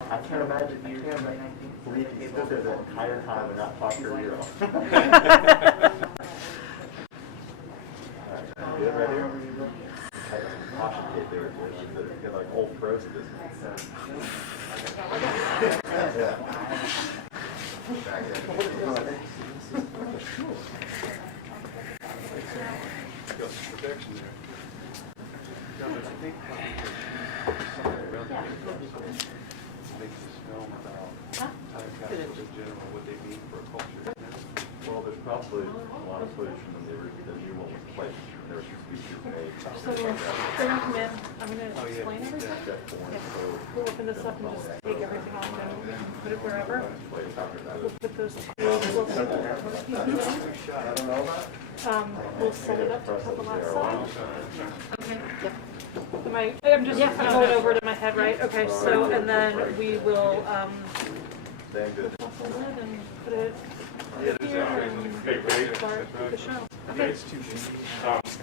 I can't imagine you leaving school there the entire time and not talk your ear off. Alright, good right here. Like some caution tape there, get like old pros at this. Got some protection there. Makes us know about time capsules in general, what they mean for a culture. Well, there's probably a lot of pollution when the new one was placed. There were some species made. So they're gonna come in, I'm gonna explain everything. We'll open this up and just take everything off and put it wherever. We'll put those two, we'll put those pieces in. We'll set it up to cut the last side. Okay. Yep. I'm just going over it in my head, right? Okay, so, and then we will, put the lid and put it here and start the show. Okay.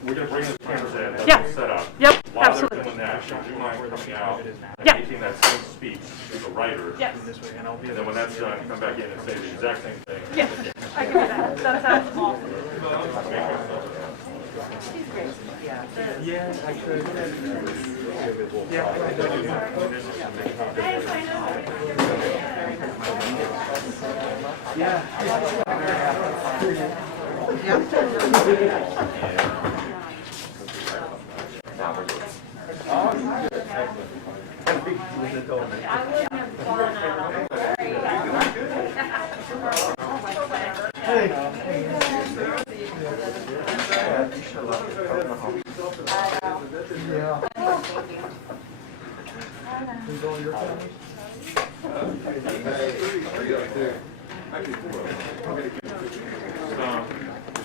We're going to bring the cameras in, have Yeah. them set up. Yep, While absolutely. they're doing that, should you mind coming out and Yeah. making that same speech to the writers? Yes. And then when that's done, come back in and say the exact same thing. Yeah, I can do that. That sounds awesome. Yeah, I could.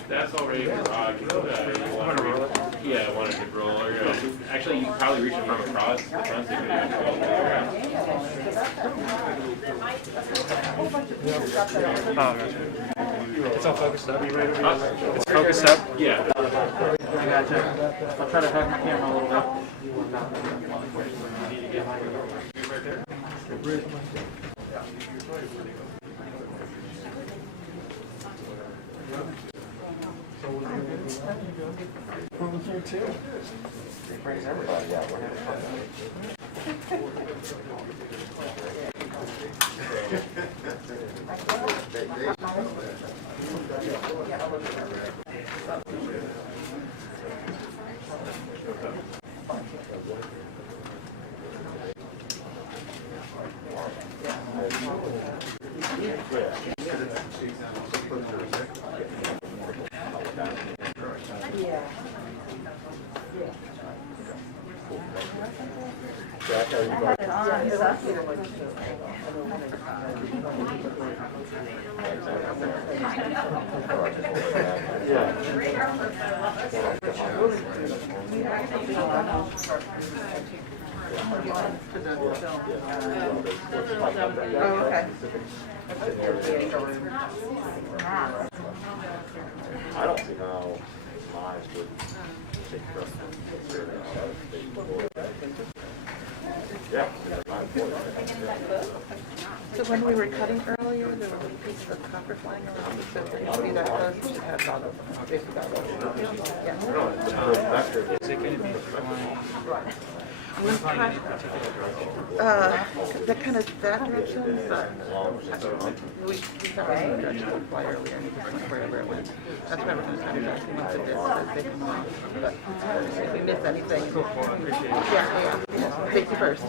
That's already you want to roll it? Yeah, I wanted to roll. Actually, you can probably reach it from across the front. So you can Oh, gotcha. It's all focused up. It's focused up? Yeah. I gotcha. I'll try to hug my camera a little bit. Well, here too. It brings everybody out. We're having fun. Oh, okay. I don't see how lives would take yeah. So when we were cutting earlier, there was a piece of copper flying around. So if you see that close, you should have all of basically that Is it going to be flying? That kind of that direction, but we thought it was the direction to fly earlier and wherever it went. That's why we're going to kind of asking once it is as they come on. But if we miss anything, yeah. Safety first.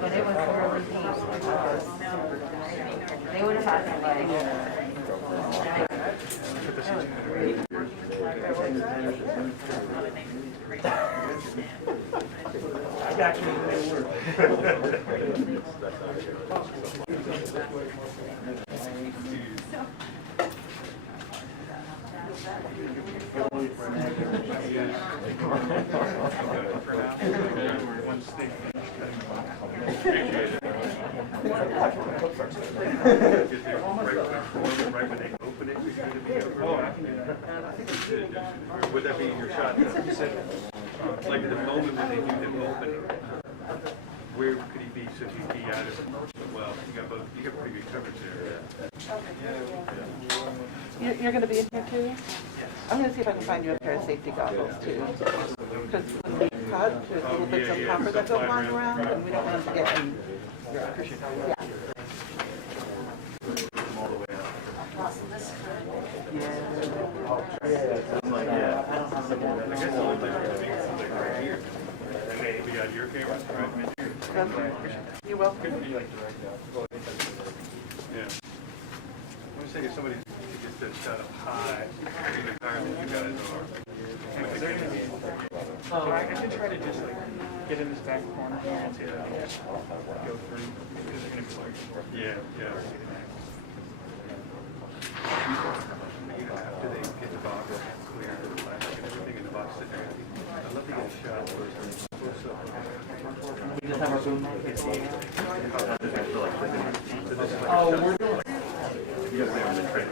But it was really deep. They would have had somebody. Right when they open it, it's gonna be over. Would that be your shot? You said, like at the moment when they do them open, where could he be so he'd be out of it? Well, you got pretty good coverage there. You're going to be in here too? I'm going to see if I can find you a pair of safety goggles too. Because when we cut, there's little bits of copper that go flying around, and we don't want them to get in. Yeah. We got your camera, right? You're welcome. Yeah. I'm just thinking somebody gets that shot up high, even higher than you guys are. I could try to just like get in this back corner and see if I can just go through because they're gonna be like. Yeah, yeah. After they get the box clear, the plastic and everything in the box sitting there, I love to get a shot where it's close up. We just have our boom mic. Oh, we're doing. Yeah, we're going to try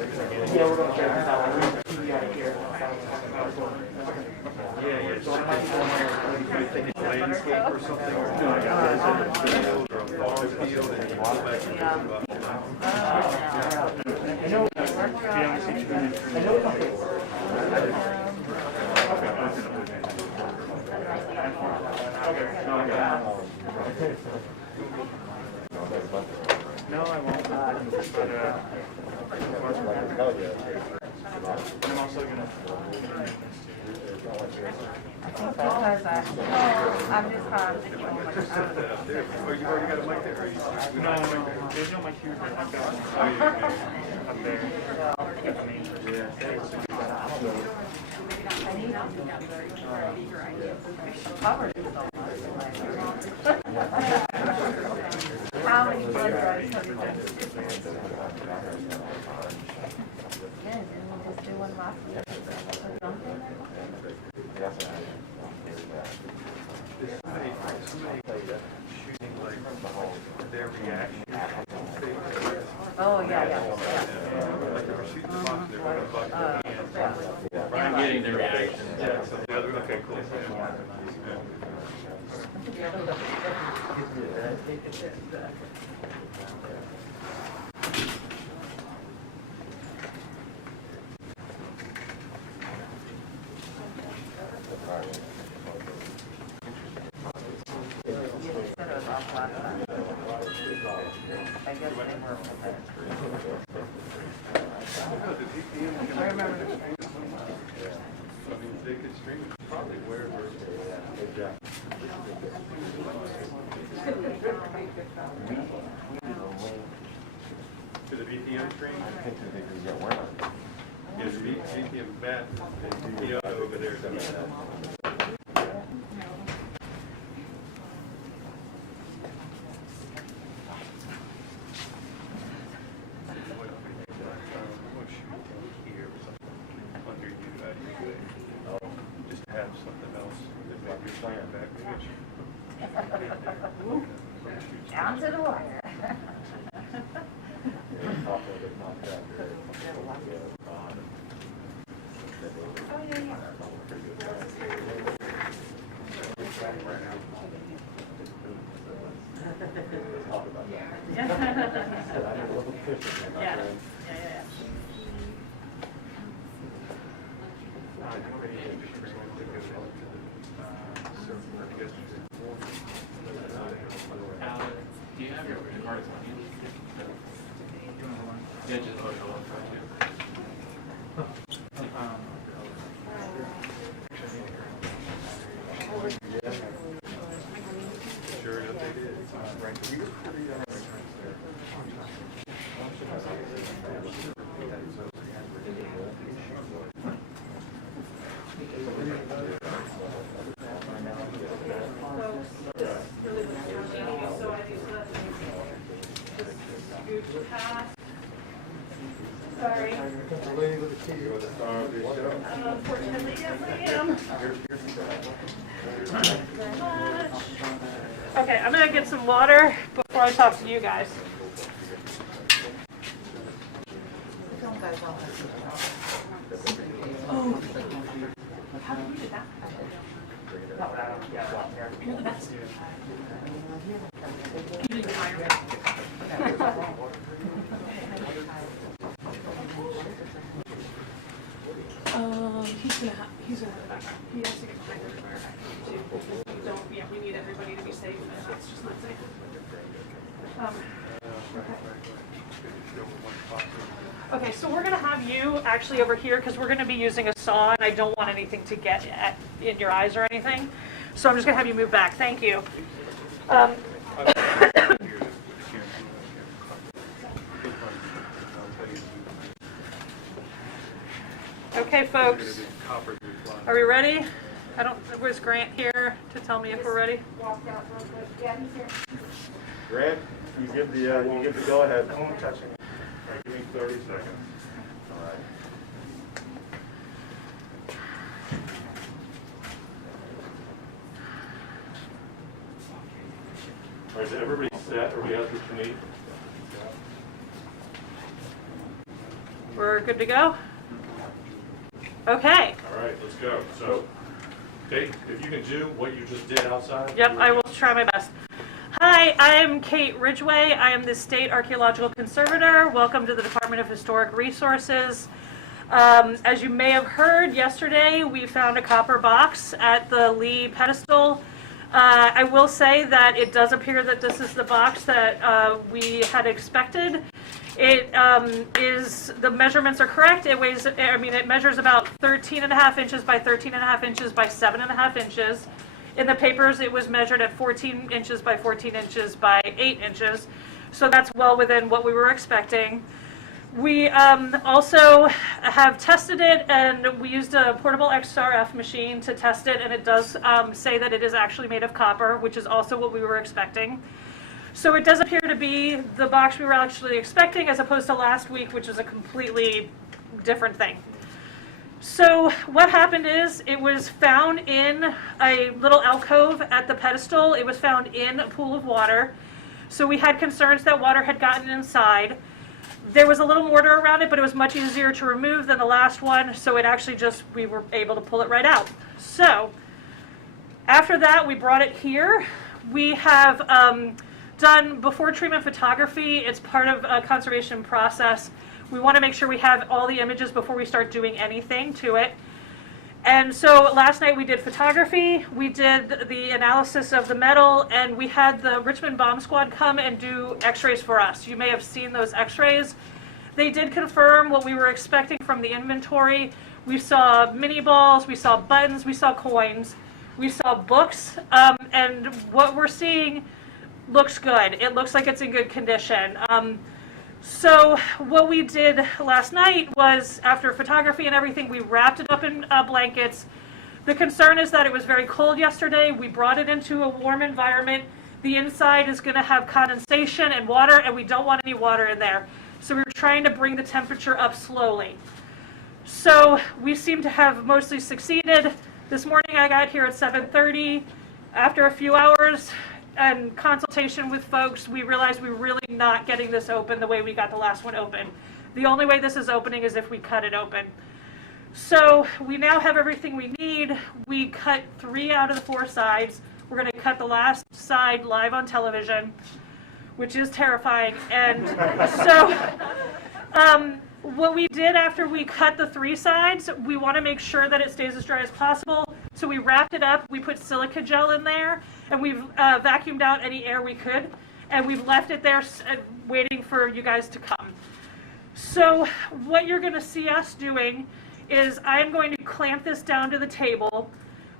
Yeah, we're gonna try this out. We're gonna TV out here. yeah. So it might be going on a landscape or something, or a field or a farm field, and you go back and think about it. I know. I know. No, I won't. But, I'm also gonna. Because I'm just fine. Oh, you've already got a mic there? Or you, No, there's no mic here. I've got up there. How many blood drives have you done? Yeah, didn't we just do one last week? somebody shooting like their reaction. Oh, yeah. Like they were shooting the box, they were going to buck their hands. I'm getting the reaction. Yeah, so the other, okay, cool. I guess they were. I remember the stream. I mean, they could stream it probably wherever. To the VPN stream? Yeah, the VPN bat, the over there. Just have something else that maybe you're playing back. Down to the wire. Do you have your cards on you? Yeah, just hold on. Sure enough, they did. Sorry. Unfortunately, yes, I am. Okay, I'm gonna get some water. before I talk to you guys. Oh, how did you do that? You're the best. You didn't hire me. He's gonna have a background. He has to get behind everywhere too. We need everybody to be safe, and it's just not safe. Okay, so we're gonna have you actually over here because we're gonna be using a saw, and I don't want anything to get in your eyes or anything. So I'm just gonna have you move back. Thank you. Okay, folks. Are we ready? Where's Grant here to tell me if we're ready? Grant, you give the go ahead. I won't touch it. Give me 30 seconds. All right. All right, is everybody set? Everybody else what you need? We're good to go? Okay. All right, let's go. So, Kate, if you can do what you just did outside. Yep, I will try my best. Hi, I'm Kate Ridgway. I am the State Archaeological Conservator. Welcome to the Department of Historic Resources. As you may have heard, yesterday we found a copper box at the Lee pedestal. I will say that it does appear that this is the box that we had expected. It the measurements are correct. It weighs, it measures about 13.5 inches by 13.5 inches by 7.5 inches. In the papers, it was measured at 14 inches by 14 inches by 8 inches. So that's well within what we were expecting. We also have tested it, and we used a portable XRF machine to test it, and it does say that it is actually made of copper, which is also what we were expecting. So it does appear to be the box we were actually expecting, as opposed to last week, which was a completely different thing. So what happened is it was found in a little alcove at the pedestal. It was found in a pool of water. So we had concerns that water had gotten inside. There was a little mortar around it, but it was much easier to remove than the last one. So it actually we were able to pull it right out. So after that, we brought it here. We have done before treatment photography. It's part of a conservation process. We want to make sure we have all the images before we start doing anything to it. And so last night we did photography, we did the analysis of the metal, and we had the Richmond bomb squad come and do x-rays for us. You may have seen those x-rays. They did confirm what we were expecting from the inventory. We saw mini balls, we saw buttons, we saw coins, we saw books, and what we're seeing looks good. It looks like it's in good condition. So what we did last night was, after photography and everything, we wrapped it up in blankets. The concern is that it was very cold yesterday. We brought it into a warm environment. The inside is going to have condensation and water, and we don't want any water in there. So we're trying to bring the temperature up slowly. So we seem to have mostly succeeded. This morning I got here at 7:30. After a few hours and consultation with folks, we realized we were really not getting this open the way we got the last one open. The only way this is opening is if we cut it open. So we now have everything we need. We cut 3 out of the 4 sides. We're going to cut the last side live on television, which is terrifying. And so what we did after we cut the 3 sides, we want to make sure that it stays as dry as possible. So we wrapped it up, we put silica gel in there, and we've vacuumed out any air we could, and we've left it there waiting for you guys to come. So what you're going to see us doing is I'm going to clamp this down to the table.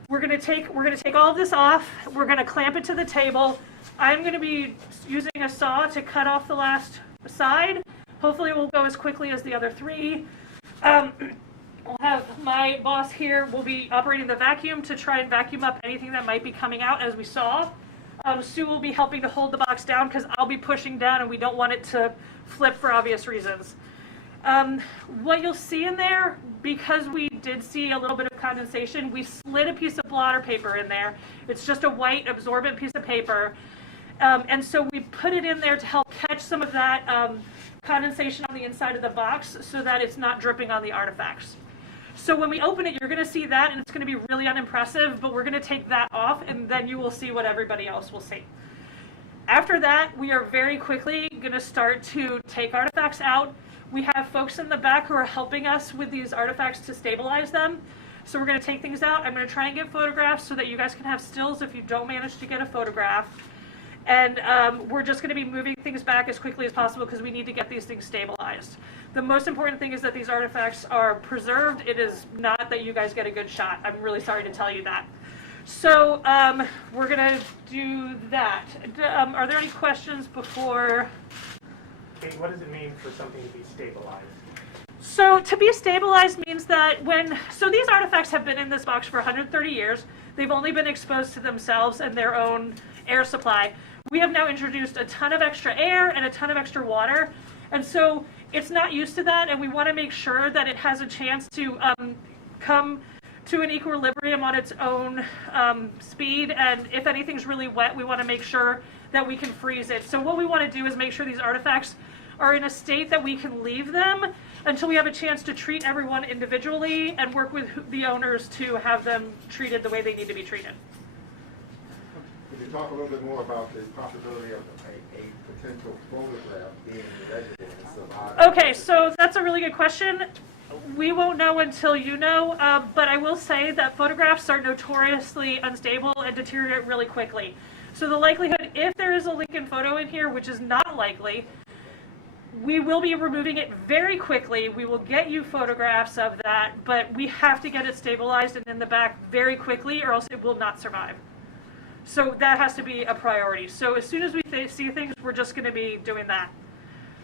We're going to take all of this off. We're going to clamp it to the table. I'm going to be using a saw to cut off the last side. Hopefully it will go as quickly as the other 3. I'll have my boss here will be operating the vacuum to try and vacuum up anything that might be coming out, as we saw. Sue will be helping to hold the box down because I'll be pushing down, and we don't want it to flip for obvious reasons. What you'll see in there, because we did see a little bit of condensation, we slid a piece of blotter paper in there. It's just a white absorbent piece of paper. And so we put it in there to help catch some of that condensation on the inside of the box so that it's not dripping on the artifacts. So when we open it, you're going to see that, and it's going to be really unimpressive, but we're going to take that off, and then you will see what everybody else will see. After that, we are very quickly going to start to take artifacts out. We have folks in the back who are helping us with these artifacts to stabilize them. So we're going to take things out. I'm going to try and get photographs so that you guys can have stills if you don't manage to get a photograph. And we're just going to be moving things back as quickly as possible because we need to get these things stabilized. The most important thing is that these artifacts are preserved. It is not that you guys get a good shot. I'm really sorry to tell you that. So we're going to do that. Are there any questions before? Kate, what does it mean for something to be stabilized? So to be stabilized means that so these artifacts have been in this box for 130 years. They've only been exposed to themselves and their own air supply. We have now introduced a ton of extra air and a ton of extra water. And so it's not used to that, and we want to make sure that it has a chance to come to an equilibrium on its own speed. And if anything's really wet, we want to make sure that we can freeze it. So what we want to do is make sure these artifacts are in a state that we can leave them until we have a chance to treat everyone individually and work with the owners to have them treated the way they need to be treated. Could you talk a little bit more about the possibility of a potential photograph being resident and surviving? Okay, so that's a really good question. We won't know until you know, but I will say that photographs are notoriously unstable and deteriorate really quickly. So the likelihood, if there is a Lincoln photo in here, which is not likely, we will be removing it very quickly. We will get you photographs of that, but we have to get it stabilized and in the back very quickly or else it will not survive. So that has to be a priority. So as soon as we see things, we're just going to be doing that.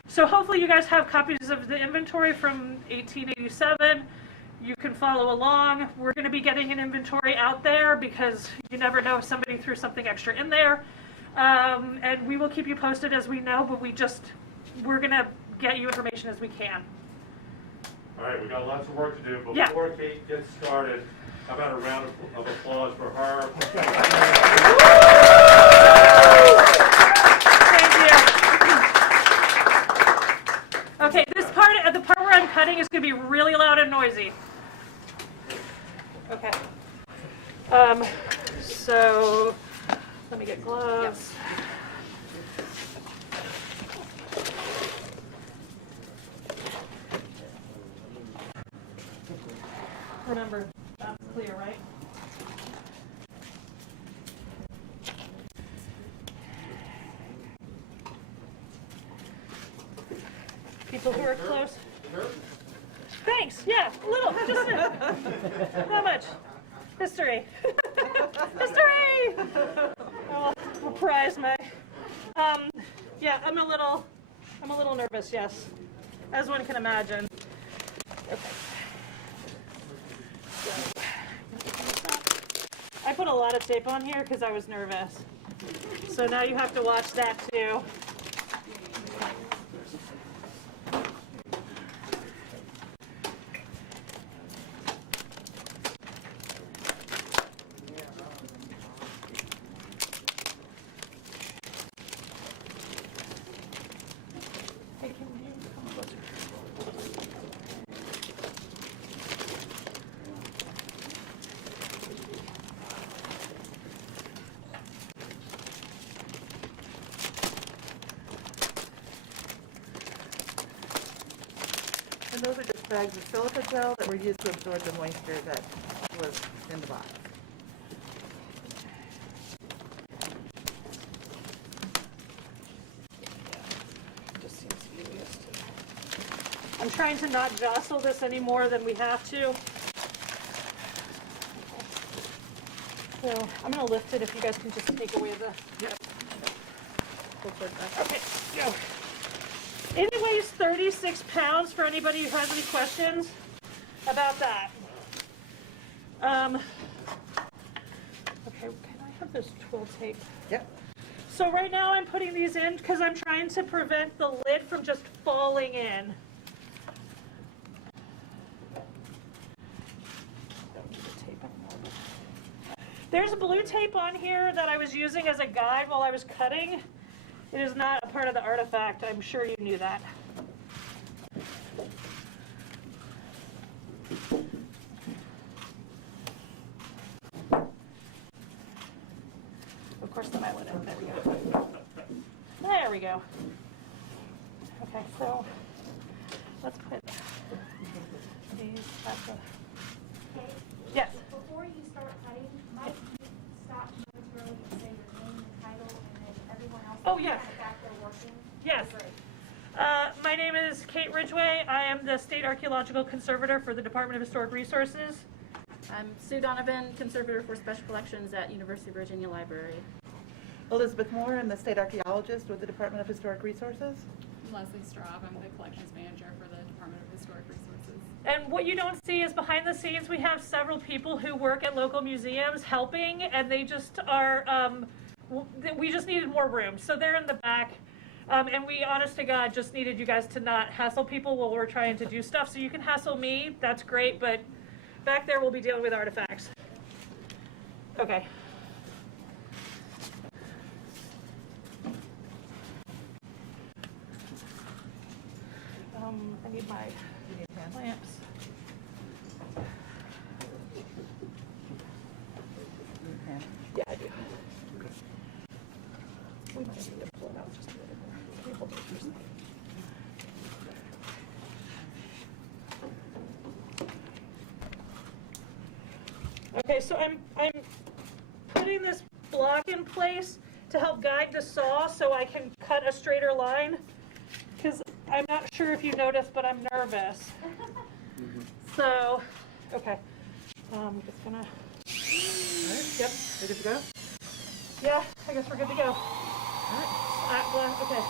So hopefully you guys have copies of the inventory from 1887. You can follow along. We're going to be getting an inventory out there because you never know if somebody threw something extra in there. And we will keep you posted as we know, but we're going to get you information as we can. All right, we got lots of work to do. Yeah. Before Kate gets started, how about a round of applause for her? Thank you. Okay, the part where I'm cutting is going to be really loud and noisy. Okay. So let me get gloves. Remember, that's clear, right? People who are close. Thanks, yeah, a little, just not much. History. History! I'll reprise my, yeah, I'm a little nervous, yes, as one can imagine. Okay. I put a lot of tape on here because I was nervous. So now you have to watch that too. Hey, can you come closer? And those are just bags of silica gel that were used to absorb the moisture that was in the box. Just seems easiest. I'm trying to not jostle this any more than we have to. So I'm going to lift it if you guys can just take away the... Yep. Okay, go. It weighs 36 pounds for anybody who has any questions about that. Okay, can I have this twill tape? Yep. So right now I'm putting these in because I'm trying to prevent the lid from just falling in. Don't need the tape anymore. There's blue tape on here that I was using as a guide while I was cutting. It is not a part of the artifact. I'm sure you knew that. Of course, then I went in. There we go. There we go. Okay, so let's put these at the. Yes. Before you start cutting, might you stop momentarily and say your name and title, and then everyone else Oh, is yes. back there working? Yes. My name is Kate Ridgway. I am the State Archaeological Conservator for the Department of Historic Resources. I'm Sue Donovan, Conservator for Special Collections at University of Virginia Library. Elizabeth Moore, I'm the state archaeologist with the Department of Historic Resources. Leslie Straub, I'm the collections manager for the Department of Historic Resources. And what you don't see is behind the scenes, we have several people who work at local museums helping, and they just are, we just needed more room. So they're in the back, and we, honest to God, just needed you guys to not hassle people while we're trying to do stuff. So you can hassle me, that's great, but back there we'll be dealing with artifacts. Okay. I need my lamps. Yeah, I do. We might need to pull it out just a little more. Let me hold it for a second. Okay, so I'm putting this block in place to help guide the saw so I can cut a straighter line, because I'm not sure if you noticed, but I'm nervous. So, okay. Just gonna. All right. Yep. We good to go? Yeah, I guess we're good to go. All right. Okay.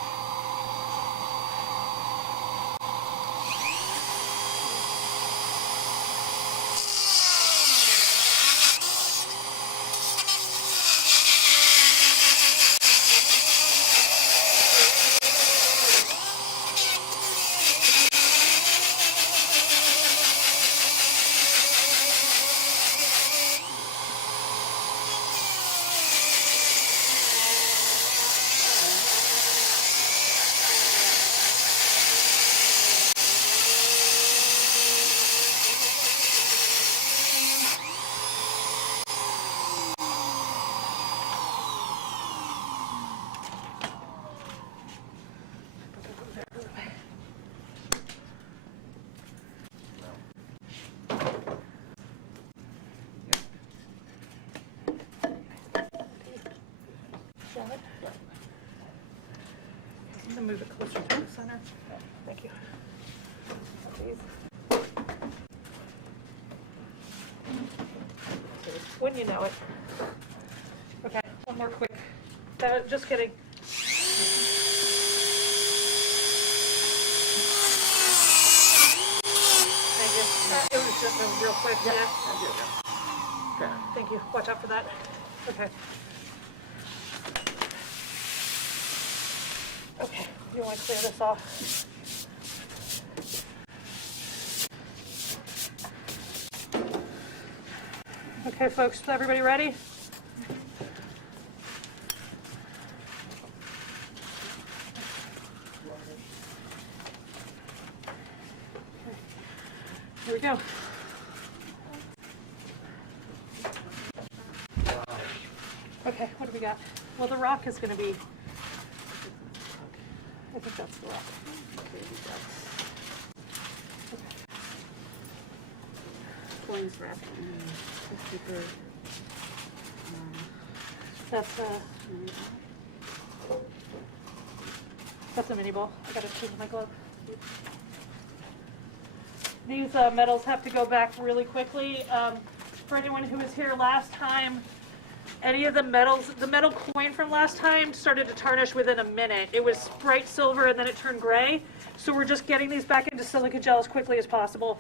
I'm gonna move it closer to the center. Thank you. Please. Wouldn't you know it? Okay, one more quick. Just kidding. Thank you. It was just a real quick. Yeah. Thank you. Watch out for that. Okay. Okay, you want to clear this off? Okay, folks, everybody ready? Here we go. Okay, what do we got? Well, the rock is going to be, I think that's the rock. Coins wrapped in paper. That's a mini bowl. I gotta change my glove. These metals have to go back really quickly. For anyone who was here last time, any of the metals, the metal coin from last time started to tarnish within a minute. It was bright silver and then it turned gray. So we're just getting these back into silica gel as quickly as possible.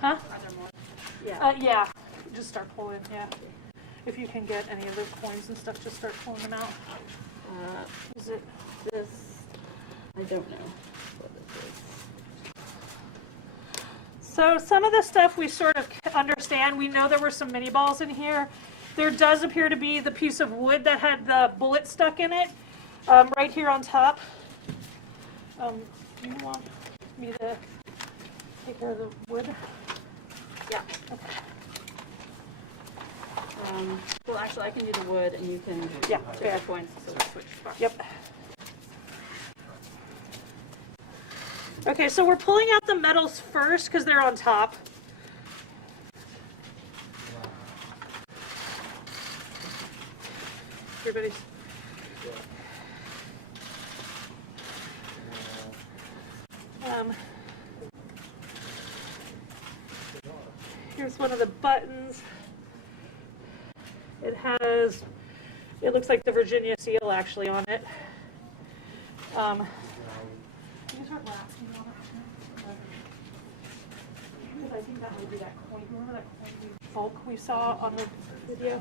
Huh? Yeah. Just start pulling, yeah. If you can get any of those coins and stuff, just start pulling them out. Is it This, I don't know what this is. So some of the stuff we sort of understand. We know there were some mini balls in here. There does appear to be the piece of wood that had the bullet stuck in it, right here on top. Do you want me to take care of the wood? Yeah. Okay. Well, actually, I can do the wood, and you can Yeah, take fair. the points, so we'll switch spots. Yep. Okay, so we're pulling out the metals first because they're on top. Everybody's. Here's one of the buttons. It has, it looks like the Virginia seal actually on it. These aren't lasting on it. Because I think that might be that coin. Remember that coin bulk we saw on the video?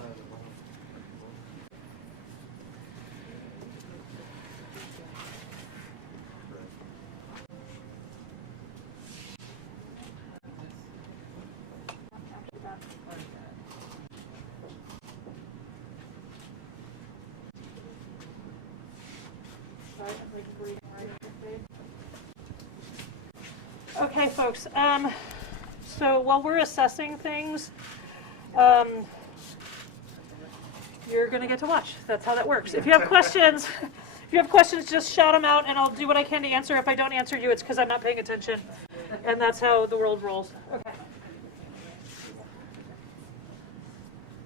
Okay, folks. So while we're assessing things, you're going to get to watch. That's how that works. If you have questions, just shout them out, and I'll do what I can to answer. If I don't answer you, it's because I'm not paying attention, and that's how the world rolls. Okay.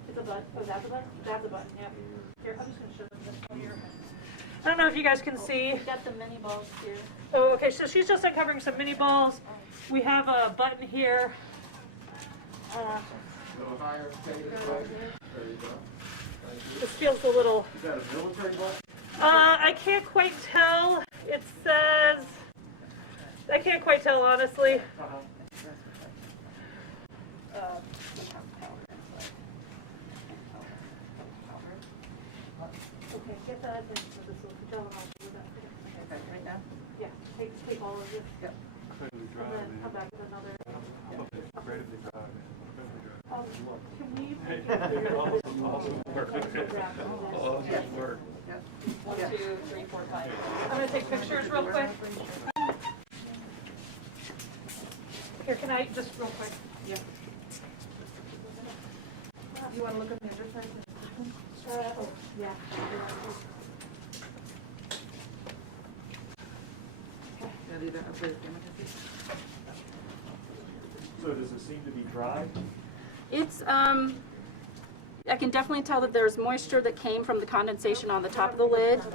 It's a button. Oh, that's a button. That's a button. Yep. Here, I'm just going to show them this one here. I don't know if you guys can see. We've got the mini balls here. Oh, okay, so she's just uncovering some mini balls. We have a button here. A little higher, take it right. There you go. This feels a little... Is that a military button? I can't quite tell. It says... I can't quite tell, honestly. Okay, get that in for this little gel and I'll do that. Okay, right now? Yeah, take all of it. Yep. And then come back with another. Can we make it clear? Work. 1, 2, 3, 4, 5. I'm going to take pictures real quick. Here, can I just real quick? Yeah. You want to look at the other side? Oh, yeah. Yeah, these are updated images. So does it seem to be dry? It's, I can definitely tell that there's moisture that came from the condensation on the top of the lid. But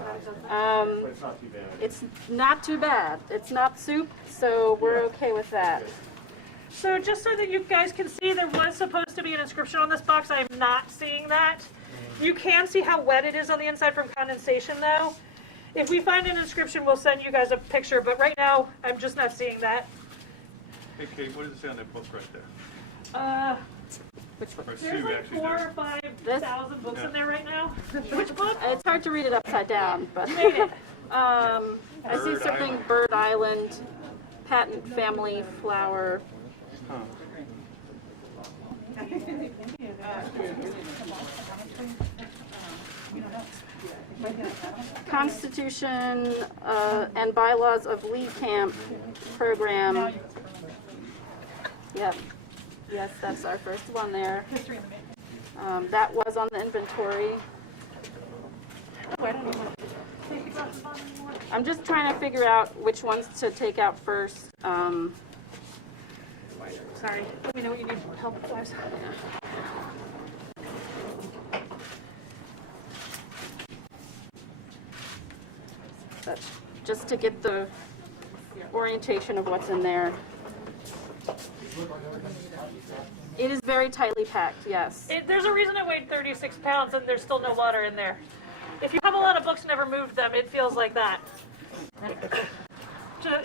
it's not too bad. It's not too bad. It's not soup, so we're okay with that. So just so that you guys can see, there was supposed to be an inscription on this box. I am not seeing that. You can see how wet it is on the inside from condensation, though. If we find an inscription, we'll send you guys a picture, but right now, I'm just not seeing that. Hey, Kate, what does it say on that book right there? Which book? Or There's Sue, like actually, 4,000 there. or 5,000 books in there right now. Which book? It's hard to read it upside down, but Made it. I see Bird something Island. Bird Island, patent family flower. Constitution and bylaws of Lee Camp program. Yep. Yes, that's our first one there. That was on the inventory. Oh, I don't know what take the glasses on anymore. I'm just trying to figure out which ones to take out first. Sorry. Let me know what you need help with, guys. But just to get the orientation of what's in there. It is very tightly packed, yes. There's a reason it weighed 36 pounds and there's still no water in there. If you have a lot of books and never moved them, it feels like that.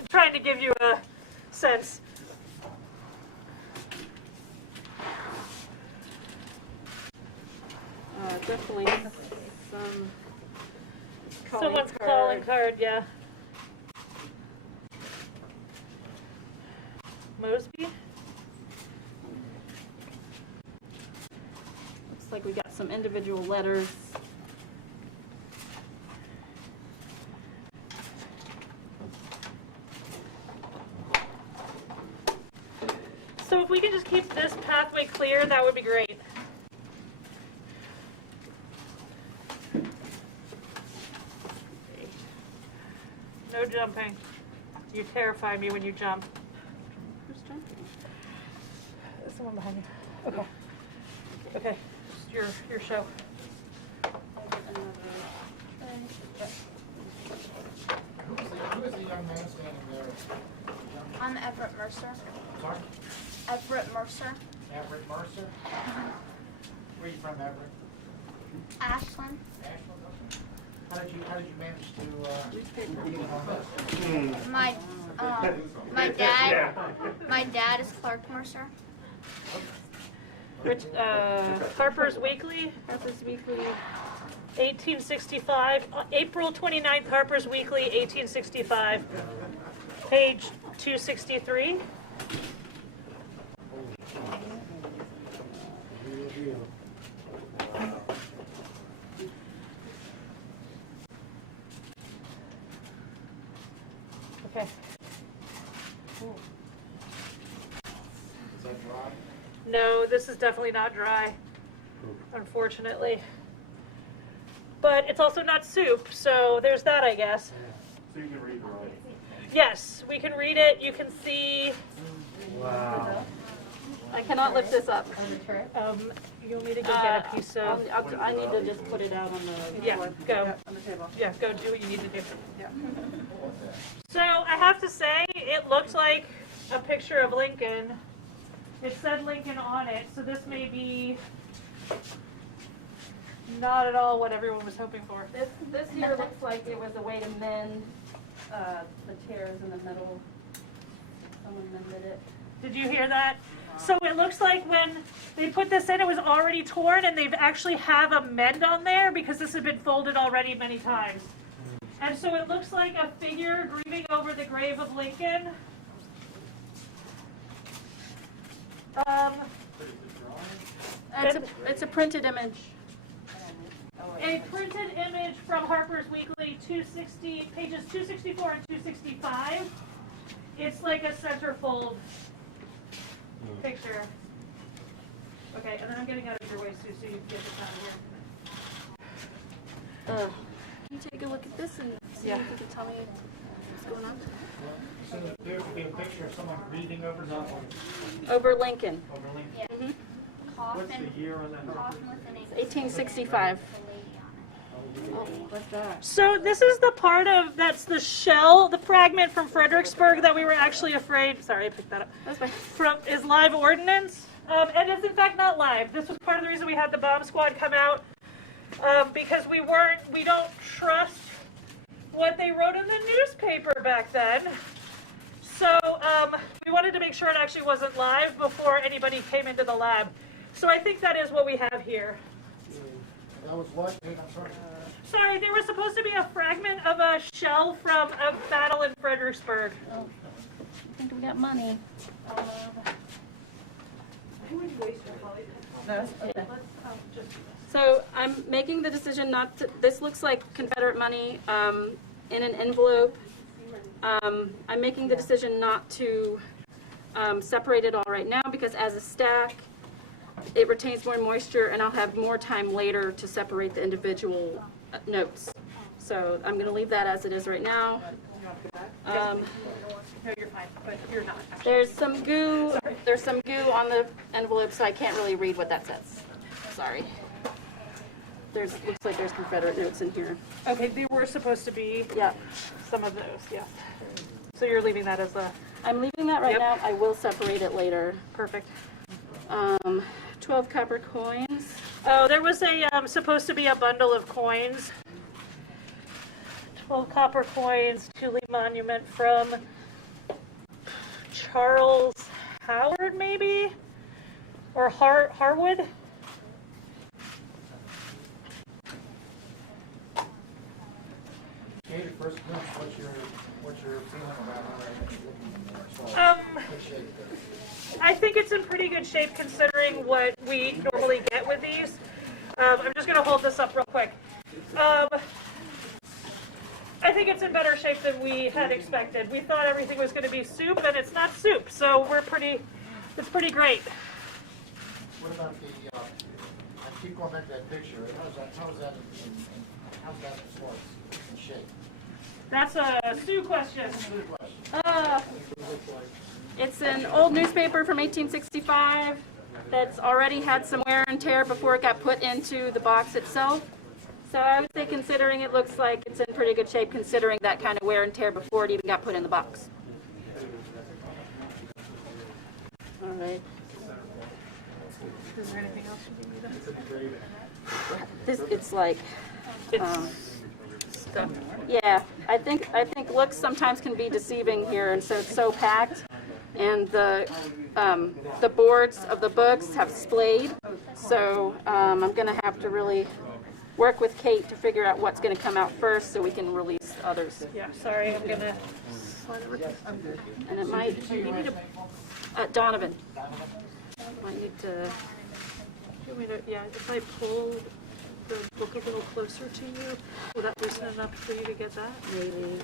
Trying to give you a sense. Definitely some Someone's calling card, yeah. Mosby? looks like we got some individual letters. So if we can just keep this pathway clear, that would be great. No jumping. You terrify me when you jump. Who's jumping? There's someone behind you. Okay. Okay. Your show. Who is the young man standing there? I'm Everett Mercer. Sorry? Everett Mercer. Everett Mercer? Where are you from, Everett? Ashland. Ashland, okay. How did you manage to, get on this? My dad is Clark Mercer. Harper's Weekly, 1865. April 29th, Harper's Weekly, 1865. Page 263. Okay. Is that dry? No, this is definitely not dry, unfortunately. But it's also not soup, so there's that, I guess. So you can read the writing. Yes, we can read it. You can see. Wow. I cannot lift this up. You'll need to go get a piece of. I need to just put it out on the Yeah, floor. go. On the table. Yeah, go do what you need to do. Yeah. So I have to say, it looked like a picture of Lincoln. It said Lincoln on it, so this may be not at all what everyone was hoping for. This here looks like it was a way to mend the tears in the middle. Someone mended it. Did you hear that? So it looks like when they put this in, it was already torn, and they've actually have a mend on there because this had been folded already many times. And so it looks like a figure grieving over the grave of Lincoln. It's a printed image. A printed image from Harper's Weekly, 260, pages 264 and 265. It's like a centerfold picture. Okay, and then I'm getting out of your way, Sue, so you can get this out of here. Can you take a look at this and see if you can tell me what's going on? So there would be a picture of someone breathing over something. Over Lincoln. Over Lincoln. Yeah. Mm-hmm. What's the year on that? Coffin with an 1865. Oh, What's that? So this is the part of, that's the shell, the fragment from Fredericksburg that we were actually afraid, sorry, I picked that up, That's fine. from, is live ordnance. And it's in fact not live. This was part of the reason we had the bomb squad come out, because we don't trust what they wrote in the newspaper back then. So we wanted to make sure it actually wasn't live before anybody came into the lab. So I think that is what we have here. That was what? I'm sorry. Sorry, there was supposed to be a fragment of a shell from a battle in Fredericksburg. I think we got money. No, okay. So I'm making the decision not to, this looks like Confederate money in an envelope. I'm making the decision not to separate it all right now because as a stack, it retains more moisture and I'll have more time later to separate the individual notes. So I'm going to leave that as it is right now. No, you're fine, but you're not. Actually. There's some goo. There's some goo on the envelope, so I can't really read what that says. Sorry. Looks like there's Confederate notes in here. Okay, there were supposed to be Yeah. some of those, yeah. So you're leaving that as the I'm leaving that right Yep. now. I will separate it later. perfect. 12 copper coins. Oh, there was a supposed to be a bundle of coins. 12 copper coins, Tully monument from Charles Howard, maybe, or Harwood. Katie, first glimpse, what's your feeling about good shape? I think it's in pretty good shape considering what we normally get with these. I'm just going to hold this up real quick. I think it's in better shape than we had expected. We thought everything was going to be soup, and it's not soup, so it's pretty great. What about the, I keep going back to that picture, how's that in sports, in shape? That's a Sue question. It's an old newspaper from 1865 that's already had some wear and tear before it got put into the box itself. So I would say, considering it looks like it's in pretty good shape, considering that kind of wear and tear before it even got put in the box. All right. Is there anything else you need? It's like, yeah, I think looks sometimes can be deceiving here, and so it's so packed, and the boards of the books have splayed, so I'm gonna have to really work with Kate to figure out what's gonna come out first, so we can release others. Yeah, sorry, I'm gonna slide over this. I'm good. And it might, You need a, Donovan, might need to. yeah, if I pull the book a little closer to you, will that loosen enough for you to get that? Maybe,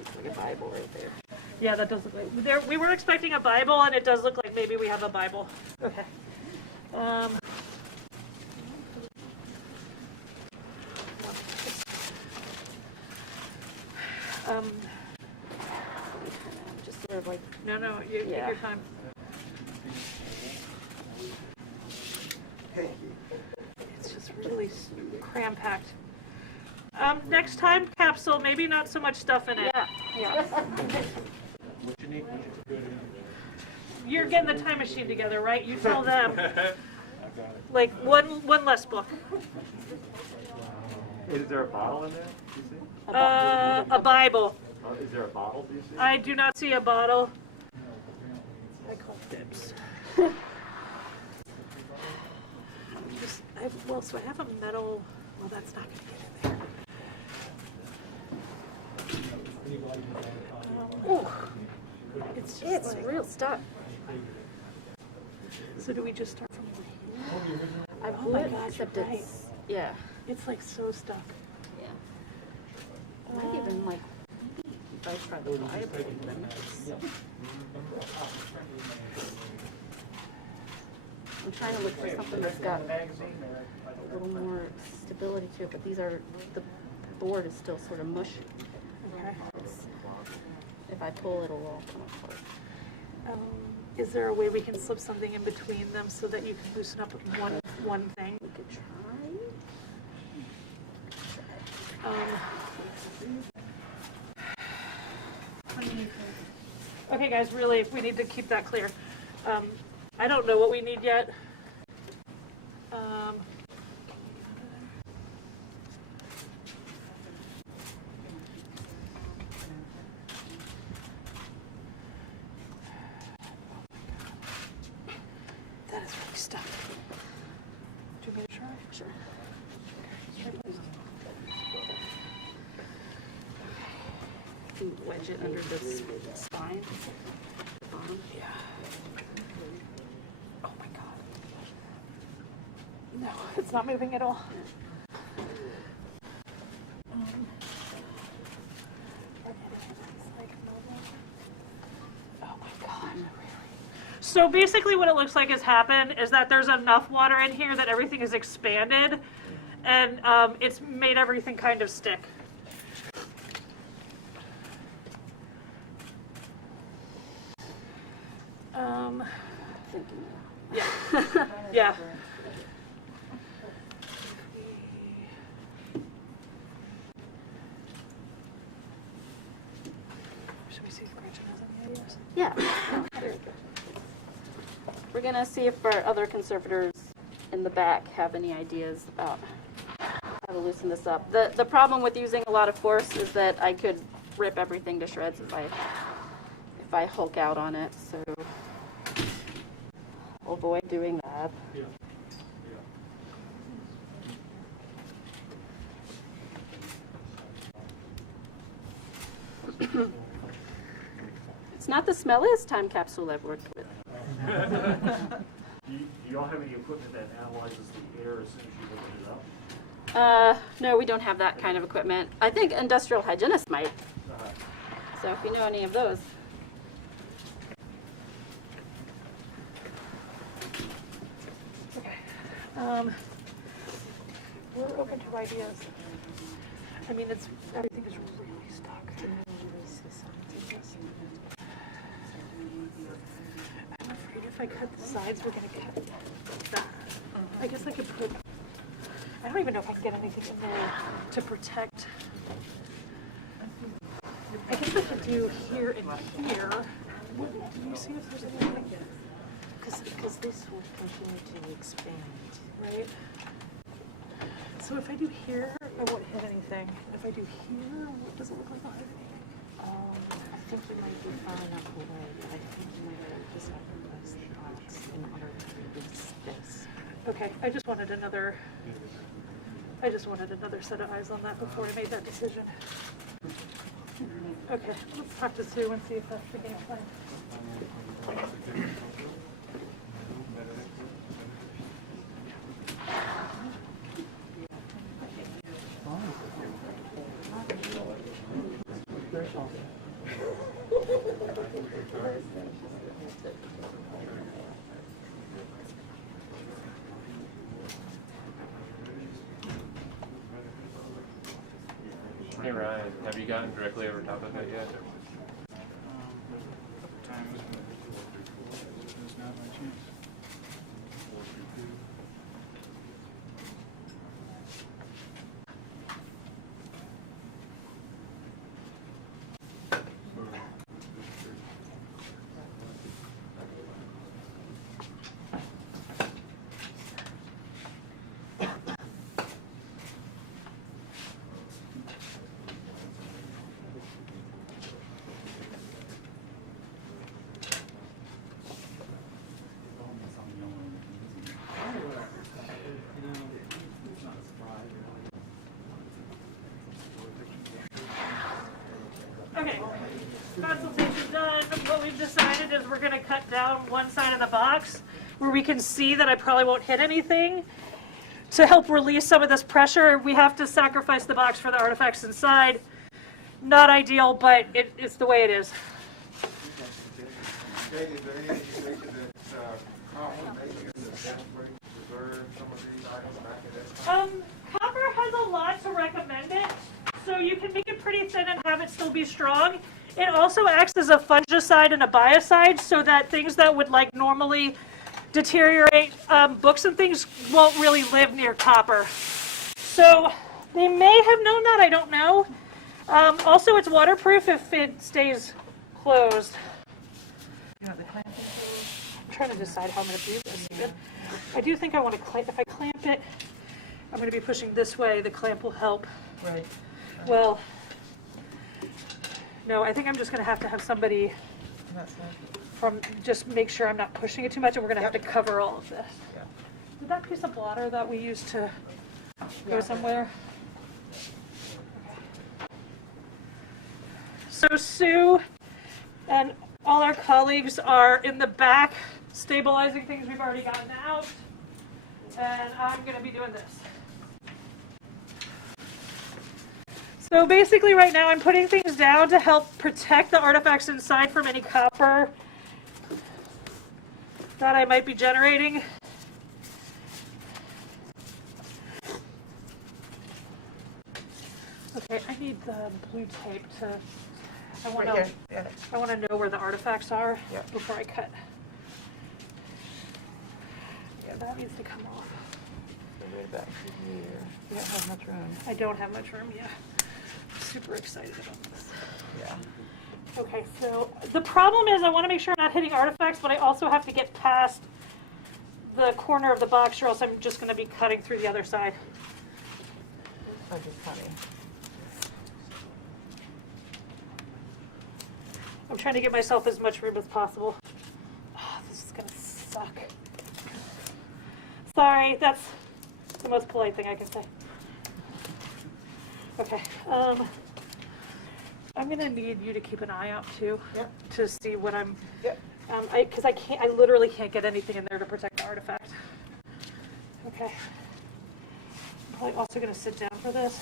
it's like a Bible right there. Yeah, that does look like, there, we were expecting a Bible, and it does look like maybe we have a Bible. Okay. Just sort of like, No, you take your time. It's just really cram-packed. Next time, capsule, maybe not so much stuff in it. yeah. You're getting the time machine together, right? You tell them. Like, one less book. Is there a bottle in there, do you see? A Bible. Is there a bottle, do you see? I do not see a bottle. I call dibs. Well, so I have a metal. Well, that's not going to get in there. Ooh, It's it's like, real stuff. So do we just start from here? I Oh my would, God, except you're right. it's, yeah. It's like so stuck. Yeah. Might even like, if I try the Bible, then it's, I'm trying to look for something that's got a little more stability to it, but the board is still sort of mushy. Okay. If I pull, it'll all come apart. Is there a way we can slip something in between them so that you can loosen up one thing? We could try. Okay, guys, really, we need to keep that clear. I don't know what we need yet. That is really stuck. Do you want me to try? Sure. You wedge it under the spine. The bottom. Yeah. Oh my God. No, it's not moving at all. Oh my God. So basically what it looks like has happened is that there's enough water in here that everything is expanded, and it's made everything kind of stick. Yeah. Yeah. Should we see if Gretchen has any ideas? Yeah. We're gonna see if our other conservators in the back have any ideas about how to loosen this up. The problem with using a lot of force is that I could rip everything to shreds if I hulk out on it, so I'll avoid doing that. It's not the smelliest time capsule I've worked with. Do you Do y'all have any equipment that analyzes the air as soon as you open it up? No, we don't have that kind of equipment. I think industrial hygienists might. So if you know any of those. Okay. We're open to ideas. I mean, everything is really stuck. I'm afraid if I cut the sides, we're gonna cut that. I guess I could put, I don't even know if I can get anything in there to protect. I guess I could do here and here. Do you see if there's anything? Because this will continue to expand. Right? So if I do here, I won't hit anything. If I do here, what does it look like I'll hit anything? I think you might be far enough away, but I think you might just have to press the box in order to release this. Okay, I just wanted another set of eyes on that before I made that decision. Okay, let's talk to Sue and see if that's the game plan. Hey Ryan, have you gotten directly over top of it yet? Times it's not my chance. Okay, consultation done. What we've decided is we're going to cut down one side of the box where we can see that I probably won't hit anything. To help release some of this pressure, we have to sacrifice the box for the artifacts inside. Not ideal, but it's the way it is. Okay, is there any indication that copper maybe is the best way to preserve some of these items back at that time? Copper has a lot to recommend it. So you can make it pretty thin and have it still be strong. It also acts as a fungicide and a biocide so that things that would like normally deteriorate, books and things won't really live near copper. So they may have known that, I don't know. Also it's waterproof if it stays closed. I'm trying to decide how I'm going to use this even. I do think I want to clamp, if I clamp it, I'm going to be pushing this way, the clamp will help. Right. Well, no, I think I'm just going to have somebody just make sure I'm not pushing it too much, and we're going to have to cover all of this. Yeah. Did that piece of blotter that we used to go somewhere? Okay. So Sue and all our colleagues are in the back stabilizing things we've already gotten out, and I'm going to be doing this. So basically right now I'm putting things down to help protect the artifacts inside from any copper that I might be generating. Okay, I need the blue tape to, I want to know where the artifacts are before I cut. Yeah, that needs to come off. Right back here. You don't have much room. I don't have much room, yeah. Super excited about this. Yeah. Okay, so the problem is I want to make sure I'm not hitting artifacts, but I also have to get past the corner of the box or else I'm just going to be cutting through the other side. Oh, just funny. I'm trying to give myself as much room as possible. Oh, this is going to suck. Sorry, that's the most polite thing I can say. Okay, I'm going to need you to keep an eye out too, to see what I'm, because I literally can't get anything in there to protect the artifact. Okay. I'm probably also gonna sit down for this.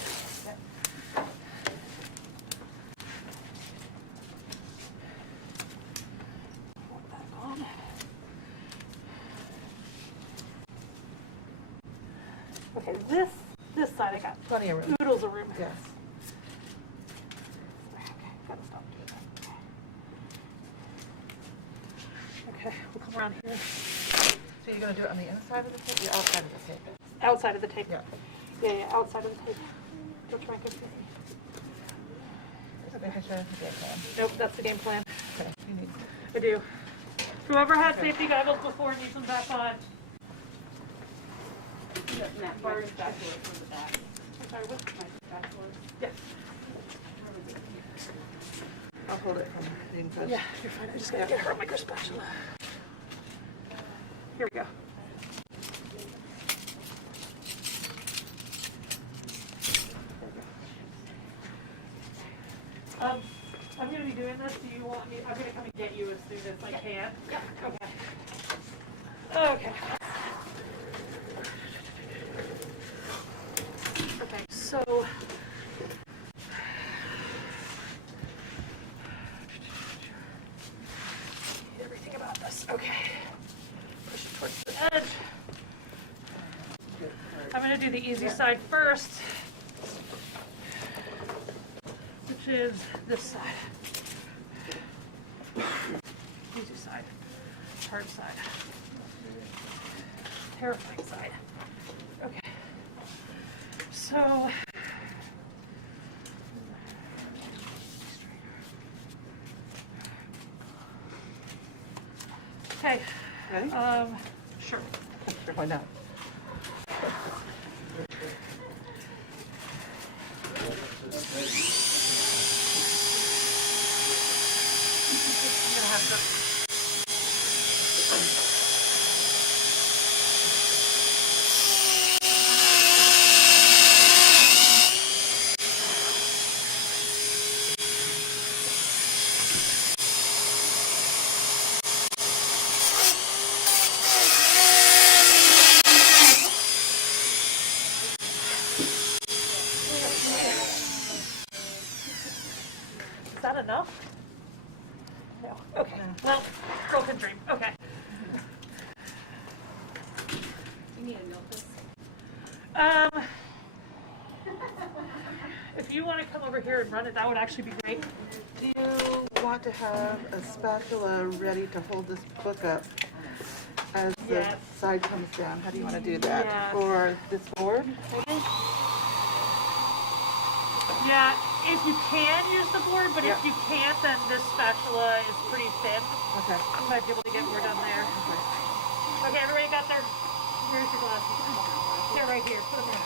Put that on. Okay, this side I got Plenty of room. oodles of room. Yes. Okay, gotta stop doing that. Okay, we'll come around here. So you're gonna do it on the inside of the tape? You're outside of the tape. Outside of the tape. Yeah. Yeah, outside of the tape. Don't try and confuse me. Making sure it's the game plan. Nope, that's the game plan. Okay, you need. I do. Whoever had safety goggles before needs them back on. Matt Barnes back for the back. I'm sorry, what's My spatula. Yeah. I'll hold it from the inside. Yeah, you're fine. I just gotta get her a micro spatula. Here we go. I'm gonna be doing this. Do you want me? I'm gonna come and get you as soon as I can. Yeah. Okay. Okay. Okay. So. Everything about this. Okay. Push it towards the edge. I'm gonna do the easy side first, which is this side. Easy side. Hard side. Terrifying side. Okay. So. Okay. Ready? Sure. Sure, why not? I'm gonna have to. Is that enough? No. Okay. Well, girl can dream. Okay. You need a notebook. If you want to come over here and run it, that would actually be great. Do you want to have a spatula ready to hold this book up as the Yes. side comes down? How do you want to do that? Yes. Or this board, maybe? Yeah, if you can use the board, but if you can't, then this spatula is pretty thin. Okay. You might be able to get more done there. Okay, everybody got their, here's your glasses. They're right here, put them in.